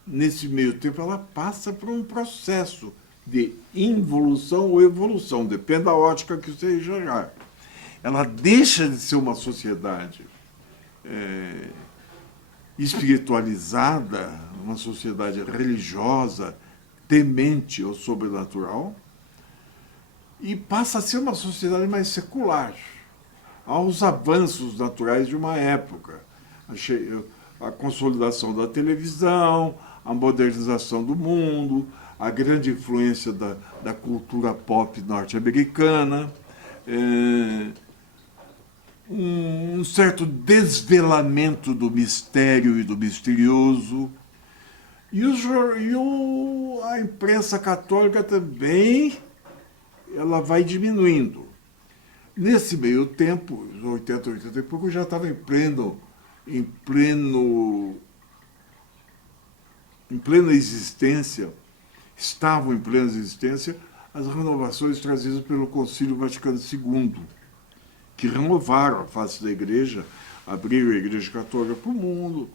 nesse meio tempo, ela passa por um processo de involução ou evolução, depende da ótica que você enxergar. Ela deixa de ser uma sociedade espiritualizada, uma sociedade religiosa, temente ao sobrenatural, e passa a ser uma sociedade mais secular, aos avanços naturais de uma época. A consolidação da televisão, a modernização do mundo, a grande influência da cultura pop norte-americana, um certo desvelamento do mistério e do misterioso. E a imprensa católica também ela vai diminuindo. Nesse meio tempo, os 80, 80 e pouco, já estava em plena existência, estavam em plena existência as renovações trazidas pelo Concílio Vaticano II, que renovaram a face da Igreja, abriram a Igreja Católica para o mundo,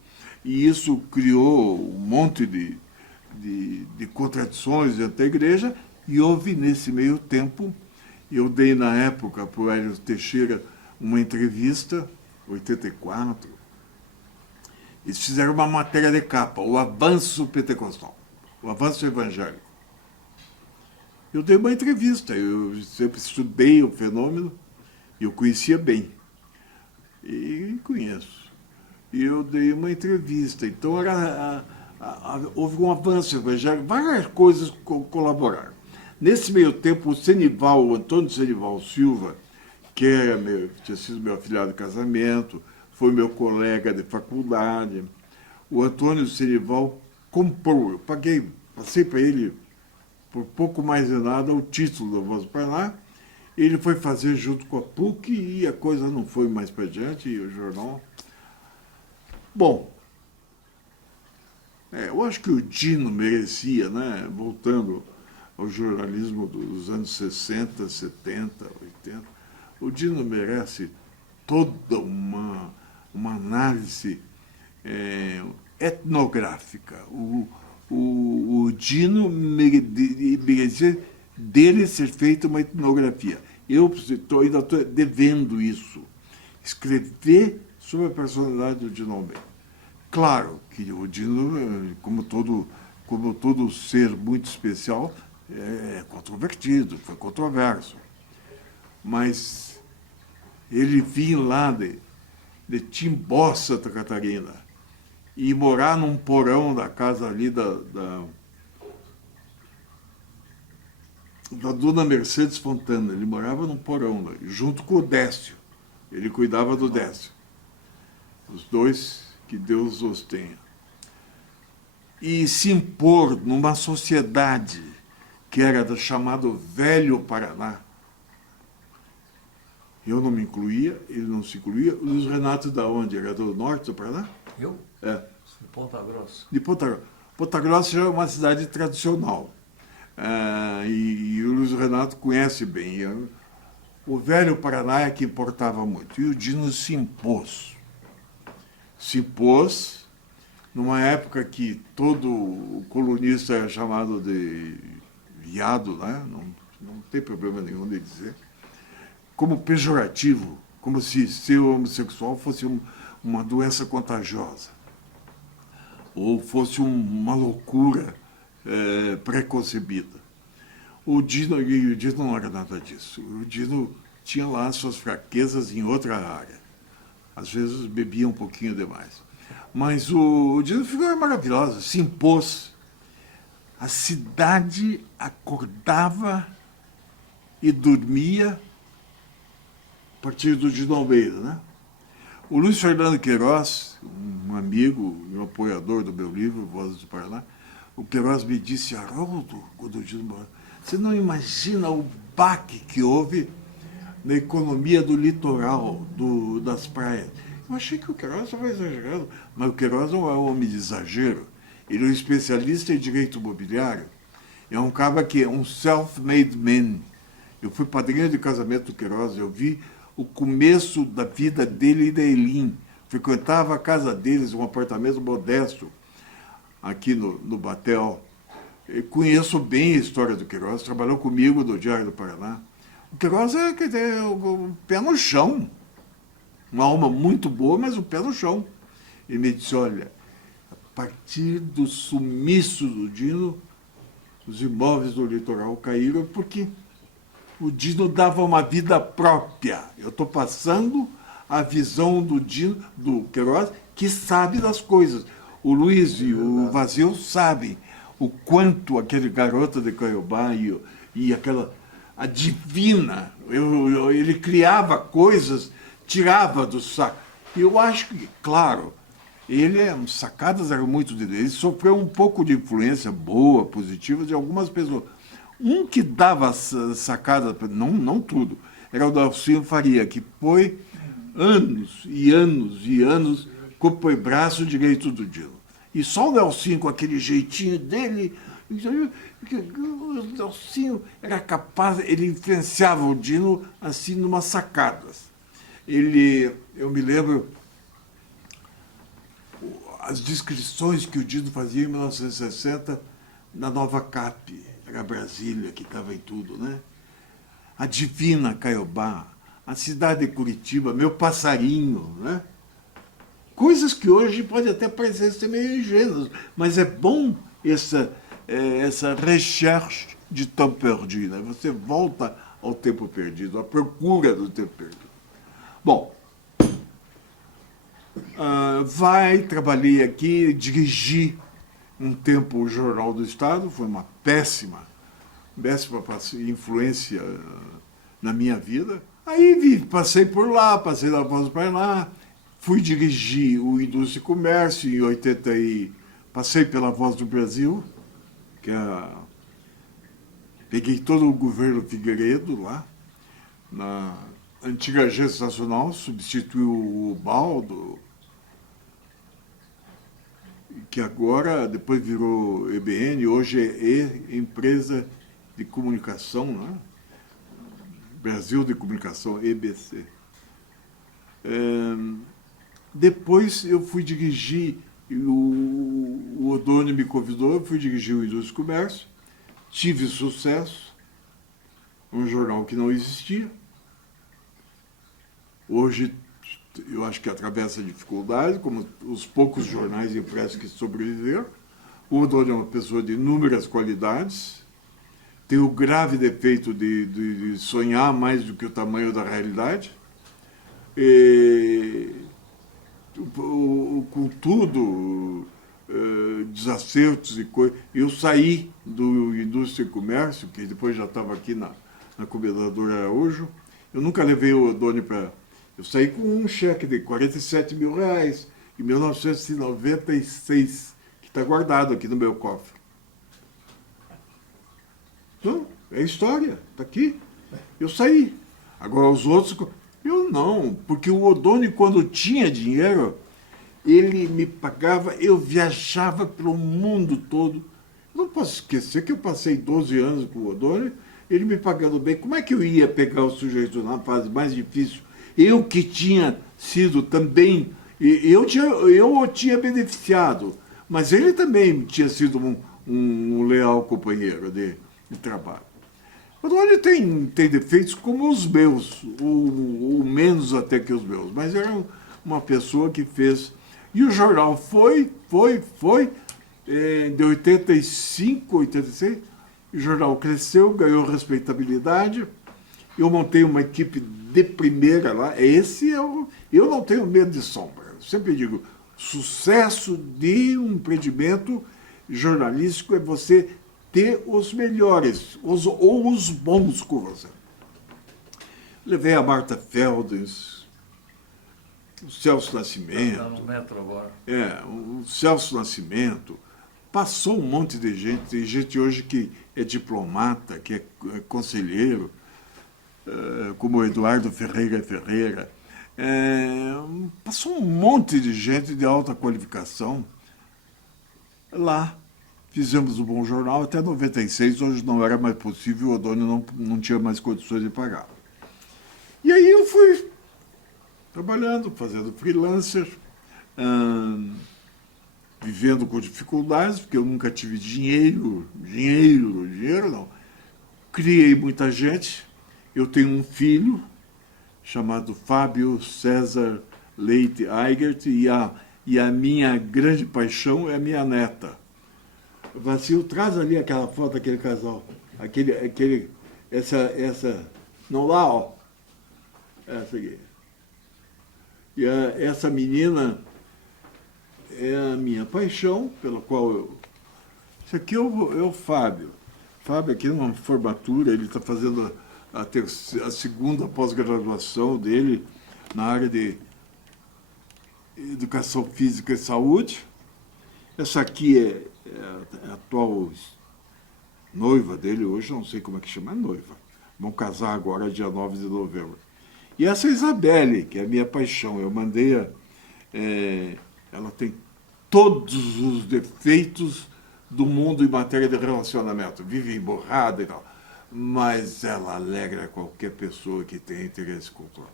e isso criou um monte de contradições dentro da Igreja, e houve, nesse meio tempo, eu dei na época para o Hélio Teixeira uma entrevista, 84, eles fizeram uma matéria de capa, o avanço pentecostal, o avanço evangélico. Eu dei uma entrevista, eu sempre estudei o fenômeno, eu conhecia bem, e conheço. E eu dei uma entrevista, então houve um avanço evangélico, várias coisas colaboraram. Nesse meio tempo, o Antônio Senival Silva, que tinha sido meu afilhado de casamento, foi meu colega de faculdade, o Antônio Senival comprou, eu passei para ele, por pouco mais de nada, o título da Voz do Paraná. Ele foi fazer junto com a PUC e a coisa não foi mais para diante, e o jornal... Bom, eu acho que o Dino merecia, né, voltando ao jornalismo dos anos 60, 70, 80, o Dino merece toda uma análise etnográfica. O Dino merecia dele ser feita uma etnografia. Eu ainda estou devendo isso. Escrever sobre a personalidade do Dino Almeida. Claro que o Dino, como todo ser muito especial, é controvertido, foi controverso. Mas ele vinha lá de Timbó, Santa Catarina, e morar num porão da casa ali da dona Mercedes Fontana. Ele morava num porão, junto com o Décio. Ele cuidava do Décio. Os dois, que Deus os tenha. E se impor numa sociedade que era do chamado Velho Paraná. Eu não me incluía, ele não se incluía. O Luiz Renato da onde? Era do norte do Paraná? Eu? É. De Ponta Grossa. De Ponta Grossa. Ponta Grossa já é uma cidade tradicional. E o Luiz Renato conhece bem. O Velho Paraná é que importava muito. E o Dino se impôs. Se impôs numa época que todo colunista era chamado de viado, né? Não tem problema nenhum de dizer, como pejorativo, como se ser homossexual fosse uma doença contagiosa, ou fosse uma loucura preconcebida. O Dino não era nada disso. O Dino tinha lá suas fraquezas em outra área. Às vezes bebia um pouquinho demais. Mas o Dino ficou maravilhoso, se impôs. A cidade acordava e dormia a partir do Dino Almeida, né? O Luiz Fernando Queiroz, um amigo e um apoiador do meu livro, Vozes do Paraná, o Queiroz me disse, Haroldo, quando o Dino morreu, você não imagina o baque que houve na economia do litoral, das praias. Eu achei que o Queiroz estava exagerando, mas o Queiroz não é um homem de exagero. Ele é um especialista em direito imobiliário. É um cara que é um self-made man. Eu fui padrinho de casamento do Queiroz, eu vi o começo da vida dele e da Elim. Frequentava a casa deles, um apartamento modesto, aqui no Batel. Eu conheço bem a história do Queiroz, trabalhou comigo no Diário do Paraná. O Queiroz é, quer dizer, o pé no chão. Uma alma muito boa, mas o pé no chão. Ele me disse, olha, a partir do sumiço do Dino, os imóveis do litoral caíram porque o Dino dava uma vida própria. Eu estou passando a visão do Dino, do Queiroz, que sabe das coisas. O Luiz e o Vazio sabem o quanto aquele garoto de Caiobá e aquela... a divina, ele criava coisas, tirava do saco. Eu acho que, claro, as sacadas eram muito dele. Ele sofreu um pouco de influência boa, positiva, de algumas pessoas. Um que dava sacada, não tudo, era o Dalcinho Faria, que foi anos e anos e anos com o braço direito do Dino. E só o Dalcinho, com aquele jeitinho dele, o Dalcinho era capaz, ele influenciava o Dino assim, numas sacadas. Eu me lembro as descrições que o Dino fazia em 1960 na Nova Cap, era Brasília, que estava em tudo, né? A divina Caiobá, a cidade de Curitiba, meu passarinho, né? Coisas que hoje podem até parecer ser meio ingênuas, mas é bom essa recherche de tempo perdido, né? Você volta ao tempo perdido, à procura do tempo perdido. Bom, trabalhei aqui, dirigi um tempo o Jornal do Estado, foi uma péssima influência na minha vida. Aí passei por lá, passei da Voz do Paraná, fui dirigir o Indústria e Comércio em 80 passei pela Voz do Brasil, peguei todo o governo Figueiredo lá, na antiga Agência Nacional, substituiu o Baldo, que agora, depois virou EBN, hoje é Empresa de Comunicação, né? Brasil de Comunicação, EBC. Depois eu fui dirigir, o Odônio me convidou, eu fui dirigir o Indústria e Comércio, tive sucesso, um jornal que não existia. Hoje, eu acho que atravessa dificuldades, como os poucos jornais impressos que sobreviveram. O Odônio é uma pessoa de inúmeras qualidades, tem o grave defeito de sonhar mais do que o tamanho da realidade. Com tudo, desacertos e coisas. Eu saí do Indústria e Comércio, que depois já estava aqui na Comendadora Araújo. Eu nunca levei o Odônio para... Eu saí com um cheque de R$47 mil em 1996, que está guardado aqui no meu cofre. Então, é história, está aqui. Eu saí. Agora os outros... Eu não, porque o Odônio, quando tinha dinheiro, ele me pagava, eu viajava pelo mundo todo. Eu não posso esquecer que eu passei 12 anos com o Odônio, ele me pagando bem. Como é que eu ia pegar o sujeito na fase mais difícil? Eu que tinha sido também, eu o tinha beneficiado, mas ele também tinha sido um leal companheiro de trabalho. O Odônio tem defeitos como os meus, ou menos até que os meus, mas era uma pessoa que fez. E o jornal foi, de 85, 86, o jornal cresceu, ganhou respeitabilidade. Eu montei uma equipe de primeira lá. Eu não tenho medo de sombra. Eu sempre digo, sucesso de um empreendimento jornalístico é você ter os melhores, ou os bons com você. Levei a Marta Feldens, o Celso Nascimento. Está no metro agora. O Celso Nascimento, passou um monte de gente, tem gente hoje que é diplomata, que é conselheiro, como o Eduardo Ferreira. Passou um monte de gente de alta qualificação lá. Fizemos o Bom Jornal até 96, hoje não era mais possível, o Odônio não tinha mais condições de pagar. E aí eu fui trabalhando, fazendo freelancer, vivendo com dificuldades, porque eu nunca tive dinheiro não. Criei muita gente, eu tenho um filho chamado Fábio César Leite Eigert, e a minha grande paixão é a minha neta. Vacil, traz ali aquela foto daquele casal. Essa, não lá, ó. Essa aqui. E essa menina é a minha paixão, pela qual eu... Isso aqui é o Fábio. Fábio aqui numa formatura, ele está fazendo a segunda pós-graduação dele na área de Educação Física e Saúde. Essa aqui é a atual noiva dele, hoje não sei como é que chama, é noiva. Vão casar agora, dia 9 de novembro. E essa é a Isabelle, que é a minha paixão. Eu mandei ela tem todos os defeitos do mundo em matéria de relacionamento. Vive emborrada e tal. Mas ela alegra qualquer pessoa que tenha interesse cultural.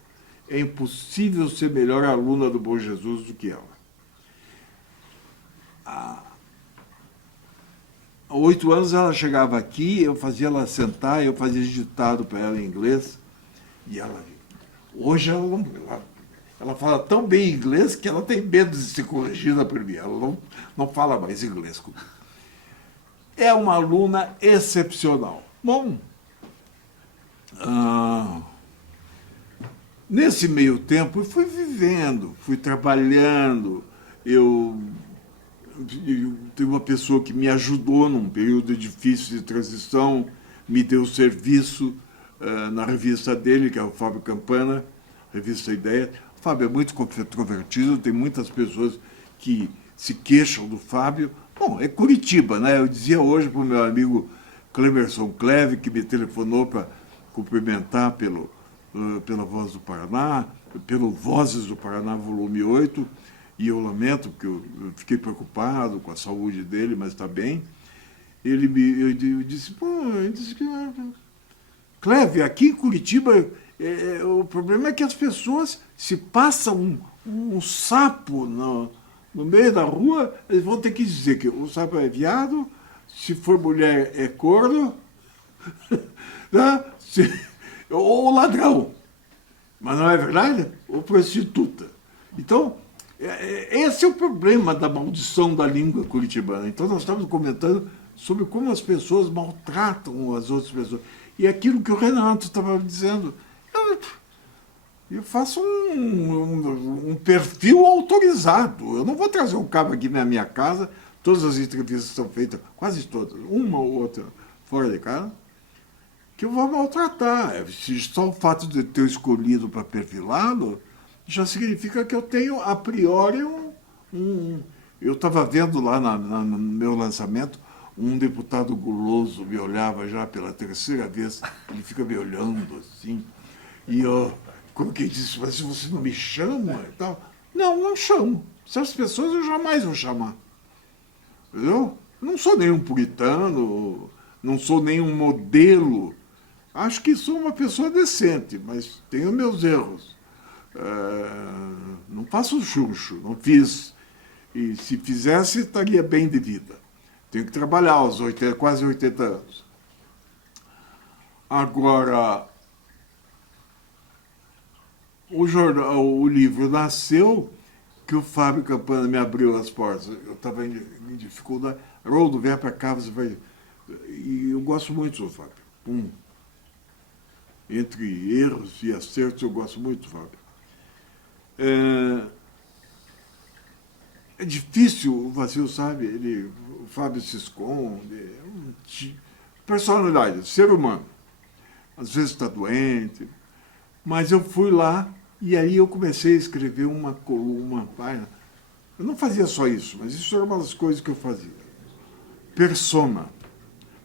É impossível ser melhor aluna do Bom Jesus do que ela. Há 8 anos ela chegava aqui, eu fazia ela sentar, eu fazia ditado para ela em inglês, e hoje ela fala tão bem inglês que ela tem medo de ser corrigida por mim, ela não fala mais inglês comigo. É uma aluna excepcional. Bom, nesse meio tempo eu fui vivendo, fui trabalhando, eu tem uma pessoa que me ajudou num período difícil de transição, me deu serviço na revista dele, que é o Fábio Campana, revista Ideia. O Fábio é muito controvertido, tem muitas pessoas que se queixam do Fábio. Bom, é Curitiba, né? Eu dizia hoje para o meu amigo Clemerson Cleve, que me telefonou para cumprimentar pela Voz do Paraná, pelo Vozes do Paraná, volume 8, e eu lamento, porque eu fiquei preocupado com a saúde dele, mas está bem. Eu disse, Cleve, aqui em Curitiba, o problema é que as pessoas, se passam um sapo no meio da rua, eles vão ter que dizer que o sapo é viado, se for mulher é corno, né? Ou ladrão. Mas não é verdade? Ou prostituta. Então, esse é o problema da maldição da língua curitibana. Então, nós estamos comentando sobre como as pessoas maltratam as outras pessoas. E aquilo que o Renato estava dizendo. Eu faço um perfil autorizado. Eu não vou trazer um cara aqui na minha casa, todas as entrevistas são feitas, quase todas, uma ou outra fora de casa, que eu vou maltratar. Só o fato de eu ter escolhido para perfilá-lo já significa que eu tenho, a priori, eu estava vendo lá no meu lançamento, um deputado guloso me olhava já pela terceira vez, ele fica me olhando assim, e eu coloquei disse, mas você não me chama e tal? Não chamo. Essas pessoas eu jamais vou chamar. Entendeu? Não sou nenhum puritano, não sou nenhum modelo. Acho que sou uma pessoa decente, mas tenho meus erros. Não faço chuncho, não fiz. E se fizesse, estaria bem de vida. Tenho que trabalhar aos quase 80 anos. Agora, o livro nasceu que o Fábio Campana me abriu as portas. Eu estava em dificuldade. Haroldo, vem para cá, você vai... E eu gosto muito do Fábio. Entre erros e acertos, eu gosto muito do Fábio. É difícil, o Vacil sabe, o Fábio se esconde. Personalidade, ser humano. Às vezes está doente. Mas eu fui lá e aí eu comecei a escrever uma página. Eu não fazia só isso, mas isso era uma das coisas que eu fazia. persona.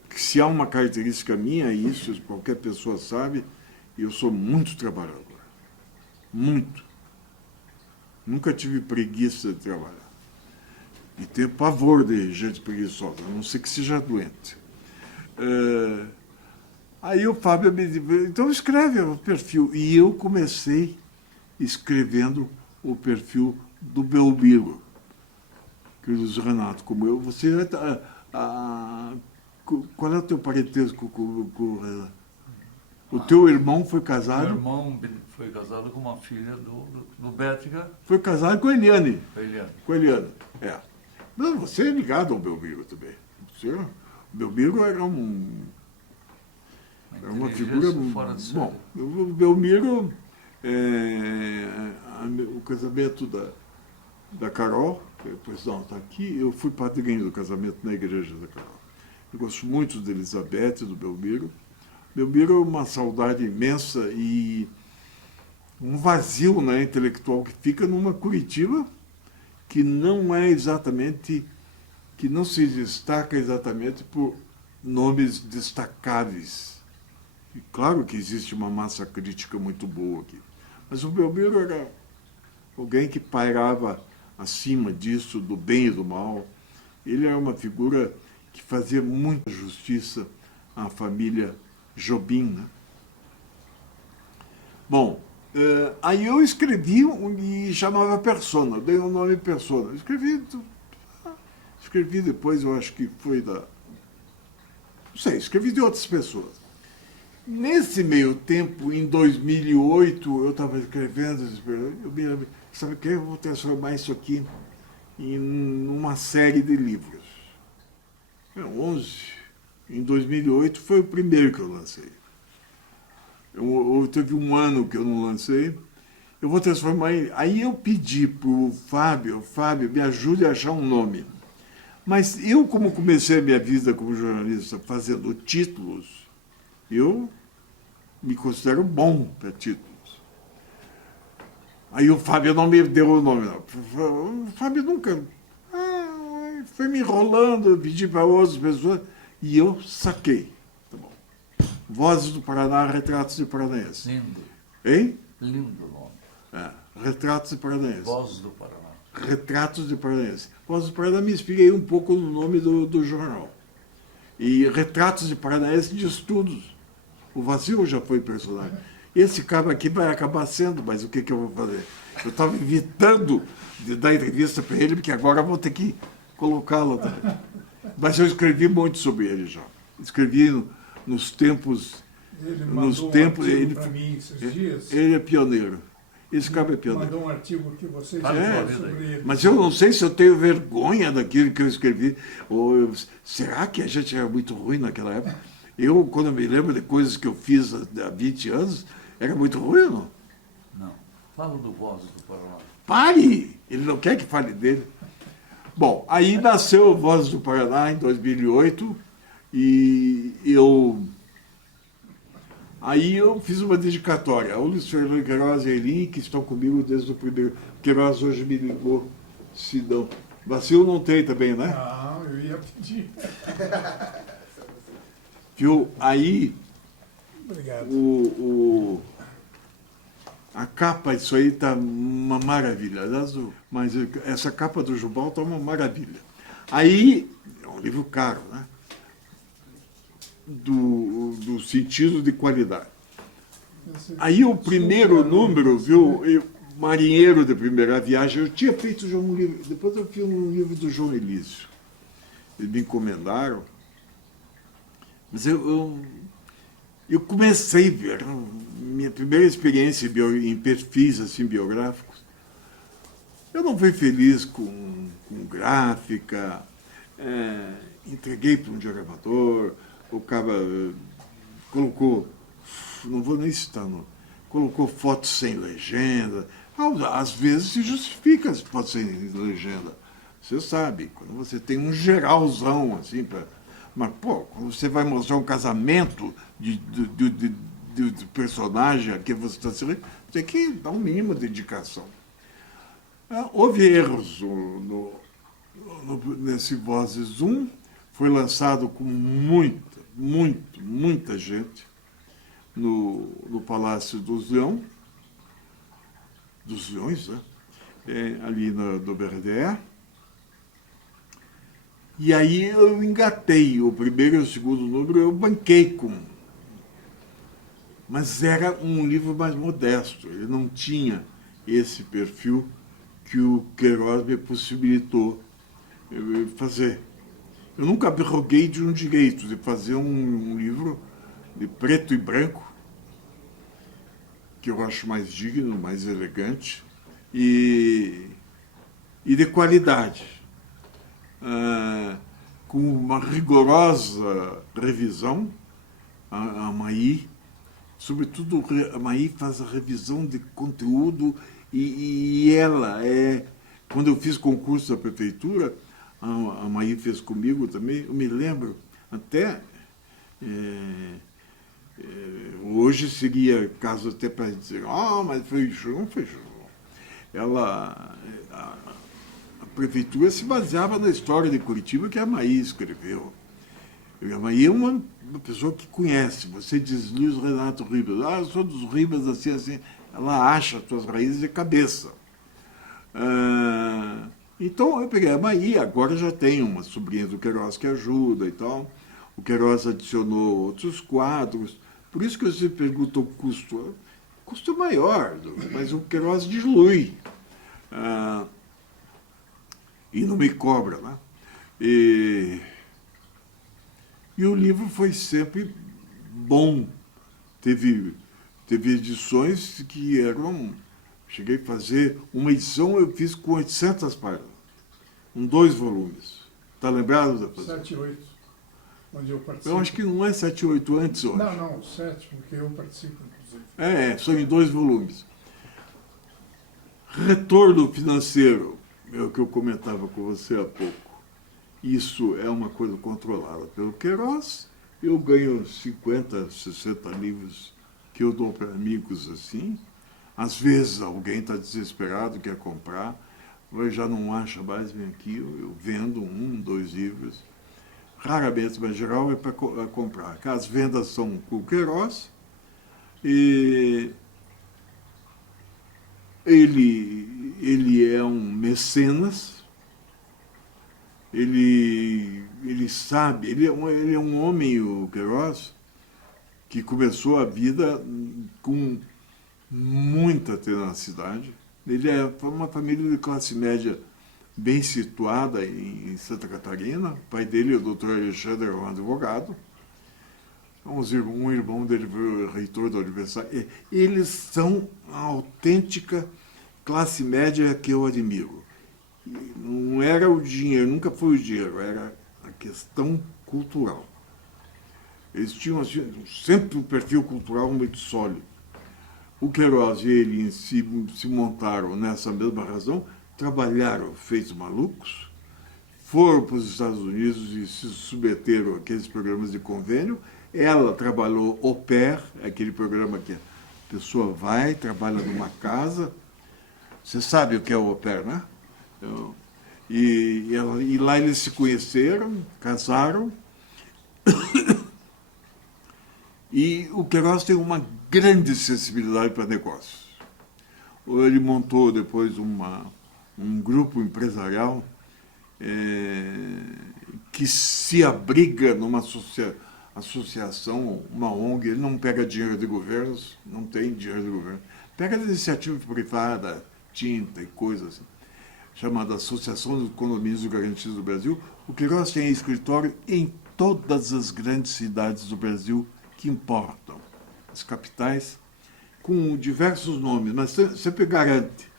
Porque se há uma característica minha, isso qualquer pessoa sabe, eu sou muito trabalhador. Muito. Nunca tive preguiça de trabalhar. E tenho pavor de gente preguiçosa, a não ser que seja doente. Aí o Fábio me disse, então escreve o perfil. E eu comecei escrevendo o perfil do Belmiro. Queridos Renato, como eu, você... qual é o teu parentesco com o teu irmão foi casado? Meu irmão foi casado com uma filha do Bética. Foi casado com a Eliane. Com a Eliane. Com a Eliane, é. Não, você é ligado ao Belmiro também. O Belmiro era uma figura... Fora de Bom, o Belmiro, o casamento da Carol, depois não, está aqui, eu fui padrinho do casamento na igreja da Carol. Eu gosto muito de Elizabeth, do Belmiro. Belmiro é uma saudade imensa e um vazio, né, intelectual que fica numa Curitiba que não é exatamente, que não se destaca exatamente por nomes destacáveis. E claro que existe uma massa crítica muito boa aqui. Mas o Belmiro era alguém que pairava acima disso, do bem e do mal. Ele era uma figura que fazia muita justiça à família Jobim, né? Bom, aí eu escrevi e chamava Persona, dei o nome Persona. Escrevi depois, eu acho que foi da... Não sei, escrevi de outras pessoas. Nesse meio tempo, em 2008, eu estava escrevendo, eu me lembro, sabe o que? Eu vou transformar isso aqui em uma série de livros. 11. Em 2008 foi o primeiro que eu lancei. Teve um ano que eu não lancei. Eu vou transformar em... Aí eu pedi para o Fábio, me ajude a achar um nome. Mas eu, como comecei a minha vida como jornalista fazendo títulos, eu me considero bom para títulos. Aí o Fábio não me deu o nome. Não. O Fábio nunca... foi me enrolando, eu pedi para outras pessoas e eu saquei. Tá bom. Vozes do Paraná, Retratos de Paranaense. Lindo. Hein? Lindo nome. Retratos de Paranaense. Vozes do Paraná. Retratos de Paranaense. Vozes do Paraná me inspirei um pouco no nome do jornal. E Retratos de Paranaense de Estudos. O Vazio já foi personagem. Esse cara aqui vai acabar sendo, mas o que eu vou fazer? Eu estava evitando de dar entrevista para ele, porque agora eu vou ter que colocá-lo também. Mas eu escrevi muito sobre ele já. Escrevi nos tempos... Ele nos mandou tempos, um artigo para mim esses dias. Ele é pioneiro. Esse cara é pioneiro. Mandou um artigo que você É, escreveu sobre ele. Mas eu não sei se eu tenho vergonha daquilo que eu escrevi. Será que a gente era muito ruim naquela época? Eu, quando eu me lembro de coisas que eu fiz há 20 anos, era muito ruim ou não? Não. Fala do Vozes do Paraná. Pare! Ele não quer que fale dele. Bom, aí nasceu o Vozes do Paraná em 2008 e aí eu fiz uma dedicatória ao Luiz Fernando Queiroz e a Eileen, que estão comigo desde o primeiro. Queiroz hoje me ligou, se não. Vacilo não tem também, né? Não, eu ia pedir. Viu? Aí Obrigado. a capa, isso aí está uma maravilha. Aliás, mas essa capa do Jubal está uma maravilha. Aí, é um livro caro, né? Do sentido de qualidade. Aí o primeiro número, viu? Marinheiro de Primeira Viagem, eu tinha feito já um livro, depois eu fiz um livro do João Elísio. Eles me encomendaram. Mas eu comecei a ver, minha primeira experiência em perfis assim, biográficos, eu não fui feliz com gráfica, entreguei para um diagramador, o cara colocou, não vou nem citar, não, colocou fotos sem legenda. Às vezes se justifica as fotos sem legenda. Você sabe, quando você tem um geralzão assim para... Mas, pô, quando você vai mostrar um casamento de personagem a que você está se referindo, tem que dar um mínimo de dedicação. Houve erros nesse Vozes 1, Foi lançado com muita gente no Palácio dos Leões, né? Ali no Belvedere. E aí eu engatei o primeiro e o segundo número, eu banquei com. Mas era um livro mais modesto, ele não tinha esse perfil que o Queiroz me possibilitou fazer. Eu nunca me roguei de um direito de fazer um livro de preto e branco, que eu acho mais digno, mais elegante, e de qualidade. Com uma rigorosa revisão, a Maí, sobretudo a Maí faz a revisão de conteúdo e ela quando eu fiz concurso da prefeitura, a Maí fez comigo também, eu me lembro até, hoje seria caso até para dizer, mas foi João, não foi João. A prefeitura se baseava na história de Curitiba que a Maí escreveu. E a Maí é uma pessoa que conhece. Você diz Luiz Renato Ribas, eu sou dos Ribas, assim, ela acha as suas raízes de cabeça. Então eu peguei a Maí, agora já tenho uma sobrinha do Queiroz que ajuda e tal. O Queiroz adicionou outros quadros. Por isso que você perguntou o custo. O custo é maior, mas o Queiroz dilui. E não me cobra, né? E o livro foi sempre bom. Teve edições que eram... Cheguei a fazer uma edição, eu fiz com 800 páginas, com 2 volumes. Está lembrado? 7 e 8, onde eu participo. Eu acho que não é 7 e 8 antes hoje. Não, 7, porque eu participo, inclusive. São em 2 volumes. Retorno financeiro, é o que eu comentava com você há pouco. Isso é uma coisa controlada pelo Queiroz. Eu ganho 50, 60 livros que eu dou para amigos assim. Às vezes alguém está desesperado, quer comprar, mas já não acha mais, vem aqui, eu vendo 1, 2 livros. Raramente, mas em geral é para comprar. As vendas são com o Queiroz e ele é um mecenas, ele sabe, ele é um homem, o Queiroz, que começou a vida com muita tenacidade. Ele é uma família de classe média bem situada em Santa Catarina. O pai dele, o doutor Alexandre, é um advogado. Um irmão dele foi reitor da universidade. Eles são a autêntica classe média que eu admiro. Não era o dinheiro, nunca foi o dinheiro, era a questão cultural. Eles tinham assim, sempre um perfil cultural muito sólido. O Queiroz e ele se montaram nessa mesma razão, trabalharam feitos malucos, foram para os Estados Unidos e se submeteram àqueles programas de convênio. Ela trabalhou au pair, aquele programa que a pessoa vai, trabalha numa casa. Você sabe o que é o au pair, né? E lá eles se conheceram, casaram. E o Queiroz tem uma grande sensibilidade para negócios. Ele montou depois um grupo empresarial que se abriga numa associação, uma ONG. Ele não pega dinheiro de governos, não tem dinheiro de governo. Pega de iniciativa privada, tinta e coisas assim, chamada Associação de Condomínios Garantidos do Brasil. O Queiroz tem escritório em todas as grandes cidades do Brasil que importam, as capitais, com diversos nomes, mas sempre Garante.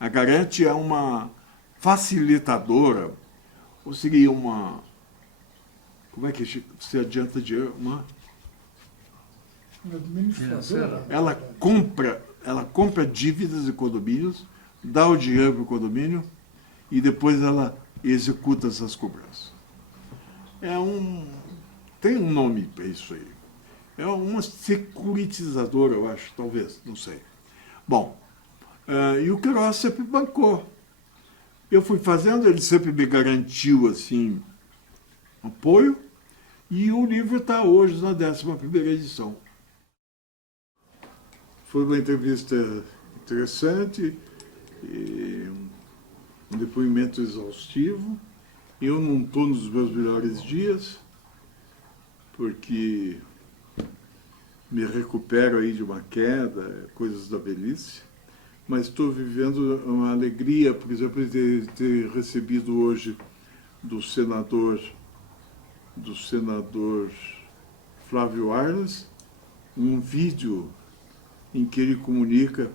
A Garante é uma facilitadora, ou seria uma... Como é que se adianta dinheiro? Uma administradora. Ela compra dívidas de condomínios, dá o dinheiro para o condomínio e depois ela executa essas cobranças. Tem um nome para isso aí. É uma securitizadora, eu acho, talvez, não sei. Bom, e o Queiroz sempre bancou. Eu fui fazendo, ele sempre me garantiu, assim, apoio, e o livro está hoje na 11ª edição. Foi uma entrevista interessante, um depoimento exaustivo. Eu não estou nos meus melhores dias, porque me recupero aí de uma queda, coisas da velhice, mas estou vivendo uma alegria, por exemplo, de ter recebido hoje do senador Flávio Arnes um vídeo em que ele comunica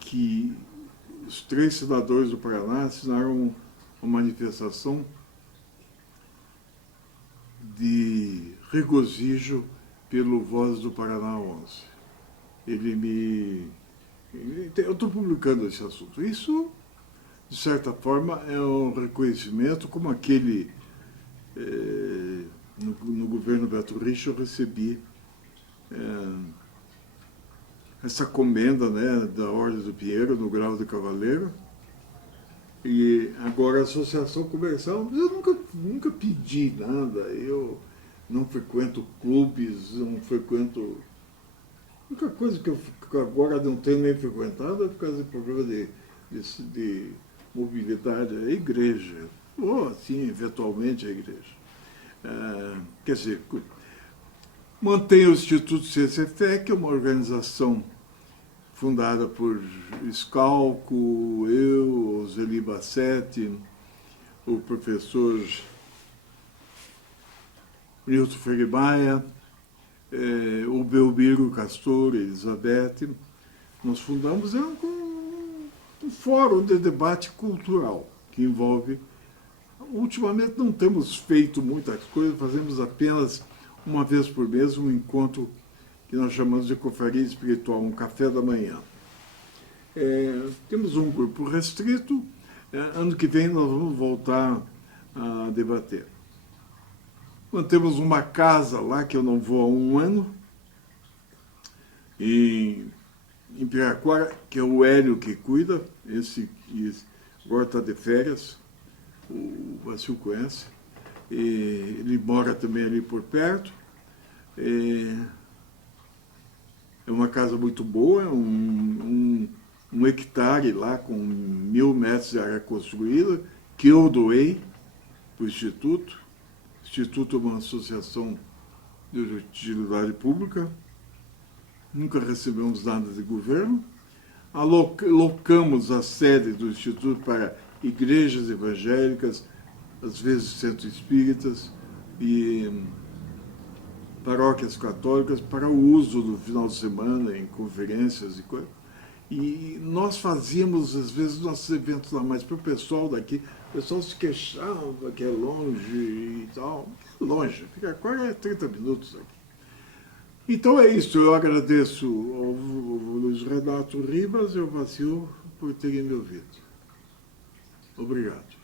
que os 3 senadores do Paraná assinaram uma manifestação de regozijo pelo Voz do Paraná 11. Eu estou publicando esse assunto. Isso, de certa forma, é um reconhecimento, como aquele no governo Beto Richa eu recebi essa comenda, né, da Ordem do Pinheiro, no grau de cavaleiro, e agora a Associação Comercial. Eu nunca pedi nada, eu não frequento clubes, não frequento... A única coisa que eu agora não tenho nem frequentado é por causa do problema de mobilidade, é a igreja, ou assim, eventualmente a igreja. Quer dizer, mantenho o Instituto Ciência e Fé, que é uma organização fundada por Scalco, eu, Zeli Bassetti, o professor Nilton Freire Maia, o Belmiro Castor, Elizabeth. Nós fundamos um fórum de debate cultural, que envolve... Ultimamente não temos feito muitas coisas, fazemos apenas uma vez por mês um encontro que nós chamamos de confraria espiritual, um café da manhã. Temos um grupo restrito, ano que vem nós vamos voltar a debater. Temos uma casa lá que eu não vou há um ano, em Piraquara, que é o Hélio que cuida, esse agora está de férias, o Vacil conhece, ele mora também ali por perto. É uma casa muito boa, um hectare lá com 1000 metros de área construída, que eu doei para o Instituto. O Instituto é uma associação de utilidade pública, nunca recebemos nada de governo. Alocamos a sede do Instituto para igrejas evangélicas, às vezes centros espíritas e paróquias católicas para o uso no final de semana, em conferências e coisas. E nós fazíamos, às vezes, nossos eventos lá, mas para o pessoal daqui, o pessoal se queixava que é longe e tal. É longe, fica quase 30 minutos aqui. Então é isso, eu agradeço ao Luiz Renato Ribas e ao Vacil por terem me ouvido. Obrigado.